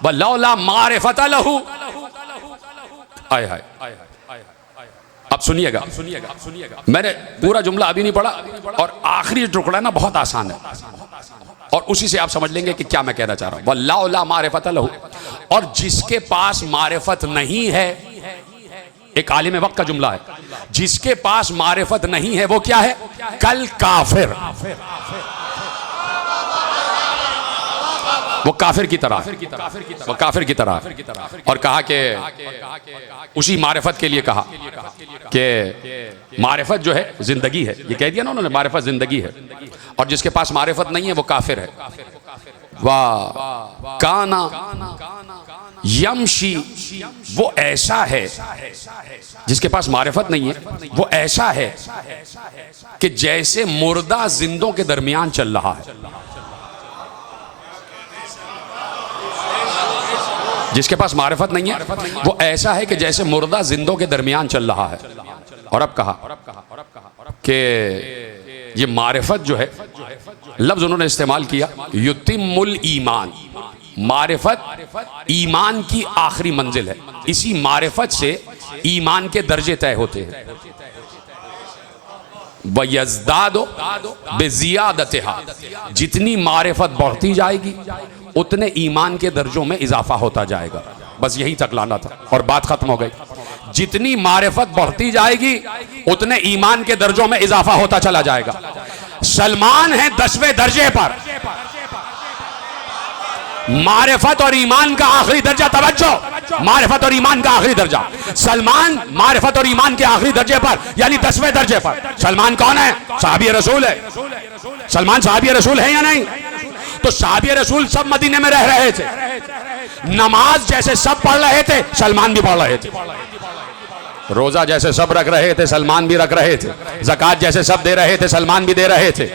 वलौला मारिफत लहू, आय हाय। अब सुनिएगा, मैंने पूरा जुमला अभी नहीं पढ़ा, और आखिरी टुकड़ा ना बहुत आसान है, और उसी से आप समझ लेंगे कि क्या मैं कहना चाह रहा हूं। वल्लाह मारिफत लहू, और जिसके पास मारिफत नहीं है, एक आलिम वक्त का जुमला है, जिसके पास मारिफत नहीं है वो क्या है, कल काफिर, वो काफिर की तरह, वो काफिर की तरह। और कहा कि उसी मारिफत के लिए कहा कि मारिफत जो है जिंदगी है, ये कह दिया ना उन्होंने, मारिफत जिंदगी है, और जिसके पास मारिफत नहीं है वो काफिर है। वाह काना यमशी, वो ऐसा है जिसके पास मारिफत नहीं है, वो ऐसा है कि जैसे मुर्दा जिंदों के दरमियान चल रहा है। जिसके पास मारिफत नहीं है वो ऐसा है कि जैसे मुर्दा जिंदों के दरमियान चल रहा है। और अब कहा कि ये मारिफत जो है, लफ्ज उन्होंने इस्तेमाल किया युतिमुल ईमान, मारिफत ईमान की आखिरी मंजिल है, इसी मारिफत से ईमान के दर्जे तय होते हैं। वयज़दादो बेज़ियादतिहा, जितनी मारिफत बढ़ती जाएगी उतने ईमान के दर्जों में इजाफा होता जाएगा। बस यही तक लाना था और बात खत्म हो गई। जितनी मारिफत बढ़ती जाएगी उतने ईमान के दर्जों में इजाफा होता चला जाएगा। सलमान है 10वें दर्जे पर। मारिफत और ईमान का आखिरी दर्जा, तवज्जो, मारिफत और ईमान का आखिरी दर्जा। सलमान मारिफत और ईमान के आखिरी दर्जे पर, यानी 10वें दर्जे पर। सलमान कौन है? सहाबी रसूल है। सलमान सहाबी रसूल है या नहीं? तो सहाबी रसूल सब मदीने में रह रहे थे। नमाज जैसे सब पढ़ रहे थे, सलमान भी पढ़ रहे थे। रोजा जैसे सब रख रहे थे, सलमान भी रख रहे थे। ज़कात जैसे सब दे रहे थे, सलमान भी दे रहे थे।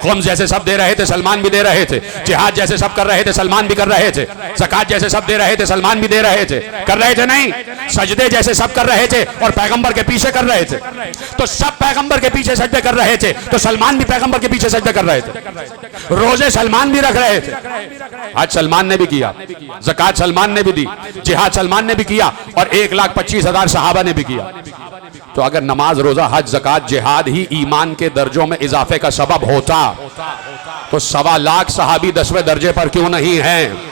खुम्स जैसे सब दे रहे थे, सलमान भी दे रहे थे। जिहाद जैसे सब कर रहे थे, सलमान भी कर रहे थे। ज़कात जैसे सब दे रहे थे, सलमान भी दे रहे थे। कर रहे थे नहीं? सजदे जैसे सब कर रहे थे और पैगंबर के पीछे कर रहे थे। तो सब पैगंबर के पीछे सजदे कर रहे थे, तो सलमान भी पैगंबर के पीछे सजदे कर रहे थे। रोजे सलमान भी रख रहे थे, आज सलमान ने भी किया। ज़कात सलमान ने भी दी, जिहाद सलमान ने भी किया, और 1,25,000 सहाबा ने भी किया। तो अगर नमाज, रोजा, हज, ज़कात, जिहाद ही ईमान के दर्जों में इजाफे का सबब होता, तो 1.25 लाख सहाबी 10वें दर्जे पर क्यों नहीं हैं?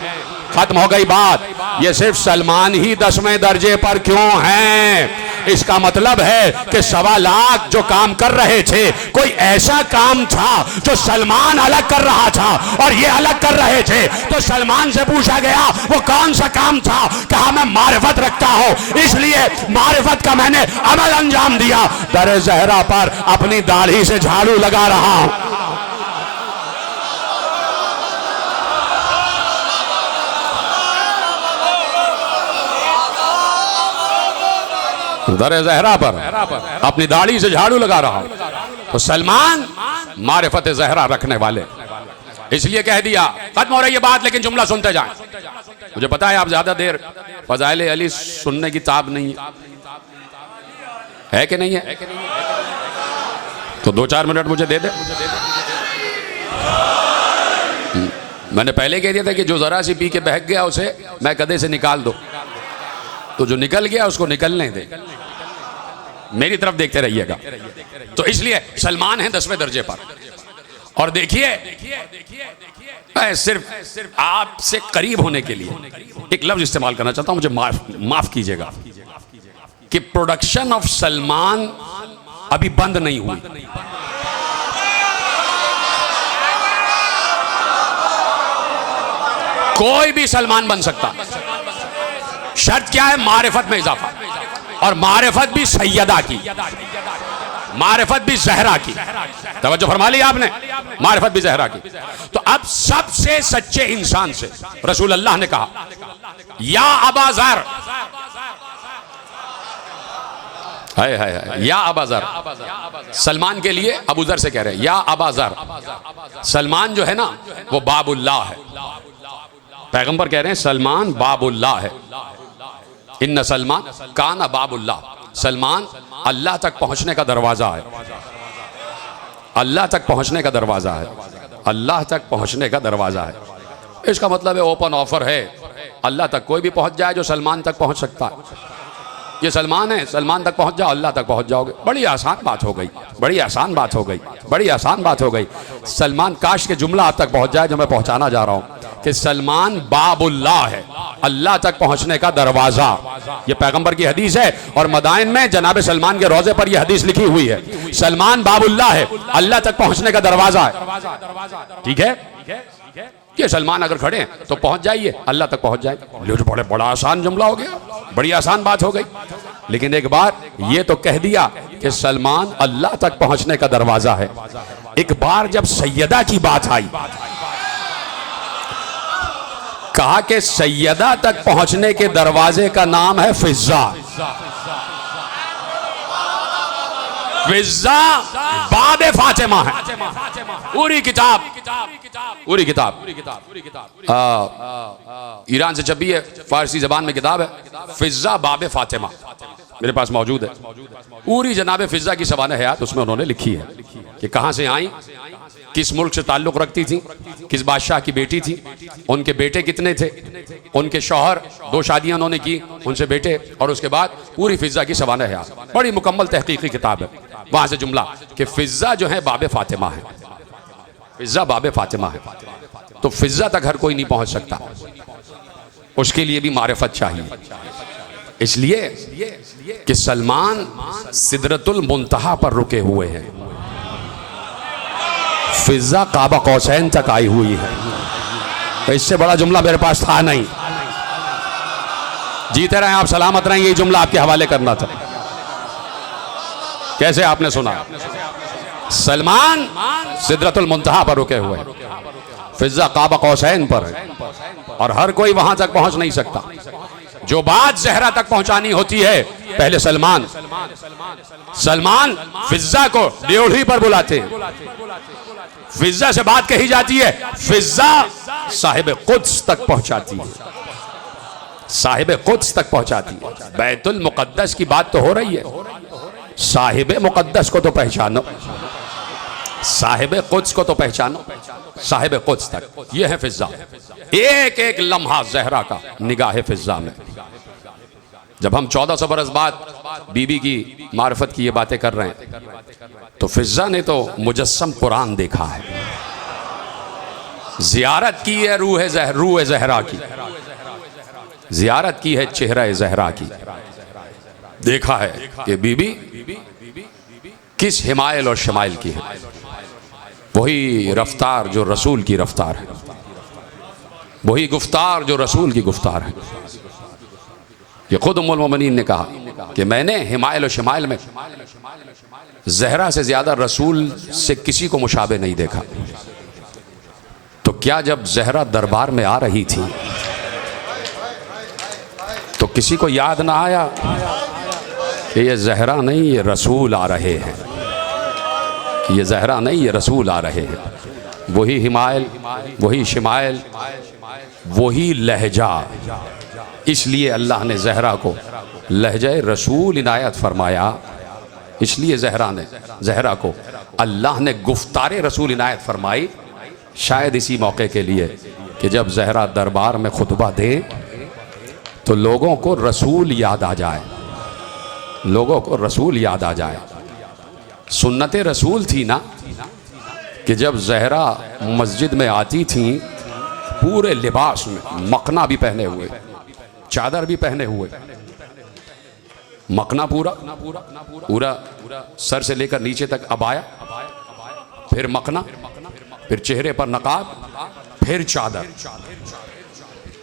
खत्म हो गई बात। ये सिर्फ सलमान ही 10वें दर्जे पर क्यों हैं? इसका मतलब है कि 1.25 लाख जो काम कर रहे थे, कोई ऐसा काम था जो सलमान अलग कर रहा था और ये अलग कर रहे थे। तो सलमान से पूछा गया वो कौन सा काम था? कहा मैं मारिफत रखता हूं, इसलिए मारिफत का मैंने अमल अंजाम दिया। दर ज़हरा पर अपनी दाढ़ी से झाड़ू लगा रहा हूं। दर ज़हरा पर अपनी दाढ़ी से झाड़ू लगा रहा हूं। तो सलमान मारिफत ज़हरा रखने वाले, इसलिए कह दिया। खत्म हो रही है बात, लेकिन जुमला सुनते जाएं। मुझे पता है आप ज्यादा देर फज़ाइल अली सुनने की ताब नहीं है कि नहीं है, तो 2-4 मिनट मुझे दे दे। मैंने पहले कह दिया था कि जो जरा सी पी के बहक गया उसे मैं कदे से निकाल दो, तो जो निकल गया उसको निकलने दे। मेरी तरफ देखते रहिएगा। तो इसलिए सलमान है 10वें दर्जे पर। और देखिए, मैं सिर्फ आपसे करीब होने के लिए एक लफ्ज इस्तेमाल करना चाहता हूं, मुझे माफ कीजिएगा, कि प्रोडक्शन ऑफ सलमान अभी बंद नहीं हुई। कोई भी सलमान बन सकता। शर्त क्या है? मारिफत में इजाफा, और मारिफत भी सैयदा की, मारिफत भी ज़हरा की। तवज्जो फरमा ली आपने? मारिफत भी ज़हरा की। तो अब सबसे सच्चे इंसान से रसूल अल्लाह ने कहा, या अबा ज़र, हाय हाय हाय, या अबा ज़र। सलमान के लिए अबू ज़र से कह रहे हैं, या अबा ज़र। सलमान जो है ना, वो बाबुल्लाह है। पैगंबर कह रहे हैं सलमान बाबुल्लाह है। इन्ना सलमान काना बाबुल्लाह। सलमान अल्लाह तक पहुंचने का दरवाजा है। अल्लाह तक पहुंचने का दरवाजा है। अल्लाह तक पहुंचने का दरवाजा है। इसका मतलब है ओपन ऑफर है, अल्लाह तक कोई भी पहुंच जाए जो सलमान तक पहुंच सकता है। ये सलमान है, सलमान तक पहुंच जाओ, अल्लाह तक पहुंच जाओगे। बड़ी आसान बात हो गई, बड़ी आसान बात हो गई, बड़ी आसान बात हो गई। सलमान, काश के जुमला आप तक पहुंच जाए जो मैं पहुंचाना जा रहा हूं, कि सलमान बाबुल्लाह है, अल्लाह तक पहुंचने का दरवाजा। ये पैगंबर की हदीस है, और मदाइन में जनाब सलमान के रोजे पर यह हदीस लिखी हुई है। सलमान बाबुल्लाह है, अल्लाह तक पहुंचने का दरवाजा है। ठीक है? ये सलमान अगर खड़े हैं तो पहुंच जाइए, अल्लाह तक पहुंच जाए। बड़ा आसान जुमला हो गया, बड़ी आसान बात हो गई। लेकिन एक बार ये तो कह दिया कि सलमान अल्लाह तक पहुंचने का दरवाजा है। एक बार जब सैयदा की बात आई, कहा कि सैयदा तक पहुंचने के दरवाजे का नाम है फिजा। फिजा बाबे फातिमा है। पूरी किताब ईरान से छपी है, फारसी जबान में किताब है, फिजा बाबे फातिमा, मेरे पास मौजूद है। पूरी जनाब फिजा की सवाने हयात उसमें उन्होंने लिखी है कि कहां से आई, किस मुल्क से ताल्लुक रखती थी, किस बादशाह की बेटी थी, उनके बेटे कितने थे, उनके शौहर 2 शादियां उन्होंने की, उनसे बेटे, और उसके बाद पूरी फिजा की सवाने हयात। बड़ी मुकम्मल तहकीकी किताब है। वहां से जुमला कि फिजा जो है बाबे फातिमा है, फिजा बाबे फातिमा है। तो फिजा तक हर कोई नहीं पहुंच सकता, उसके लिए भी मारिफत चाहिए। इसलिए कि सलमान सिदरतुल मुंतहा पर रुके हुए हैं। फिजा काबा कौसैन तक आई हुई है। तो इससे बड़ा जुमला मेरे पास था नहीं। जीते रहे आप, सलामत रहें, यही जुमला आपके हवाले करना था। कैसे आपने सुना? सलमान सिदरतुल मुंतहा पर रुके हुए, फिजा काबा कौसैन पर है, और हर कोई वहां तक पहुंच नहीं सकता। जो बात जहरा तक पहुंचानी होती है, पहले सलमान फिजा को ड्योढ़ी पर बुलाते हैं। फिजा से बात कही जाती है, फिजा साहिब कुद्स तक पहुंचाती है, साहिब कुद्स तक पहुंचाती है। बैतुल मुकद्दस की बात तो हो रही है, साहिब मुकद्दस को तो पहचानो, साहिब कुद्स को तो पहचानो, साहिब कुद्स तक। ये है फिजा। एक एक लम्हा जहरा का निगाह फिजा में। जब हम 1400 बरस बाद बीबी की मार्फत की ये बातें कर रहे हैं, तो फिजा ने तो मुजस्सम कुरान देखा है, जियारत की है रूह जहरा की, जियारत की है चेहरा जहरा की। देखा है कि बीबी किस हिमायल और शमाइल की है। वही रफ्तार जो रसूल की रफ्तार है, वही गुफ्तार जो रसूल की गुफ्तार है। ये खुद उम्मुल मोमिनीन ने कहा कि मैंने हिमायल और शमाइल में जहरा से ज्यादा रसूल से किसी को मुशाबे नहीं देखा। तो क्या जब जहरा दरबार में आ रही थी तो किसी को याद ना आया कि ये जहरा नहीं, ये रसूल आ रहे हैं, ये जहरा नहीं, ये रसूल आ रहे हैं। वही हिमायल, वही शमाइल, वही लहजा। इसलिए अल्लाह ने जहरा को लहजा रसूल इनायत फरमाया। इसलिए जहरा को अल्लाह ने गुफ्तारे रसूल इनायत फरमाई, शायद इसी मौके के लिए कि जब जहरा दरबार में खुतबा दे तो लोगों को रसूल याद आ जाए, लोगों को रसूल याद आ जाए। सुन्नत रसूल थी ना कि जब जहरा मस्जिद में आती थी पूरे लिबास में, मकना भी पहने हुए, चादर भी पहने हुए, मकना पूरा सर से लेकर नीचे तक अबाया, फिर मकना, फिर चेहरे पर नकाब, फिर चादर।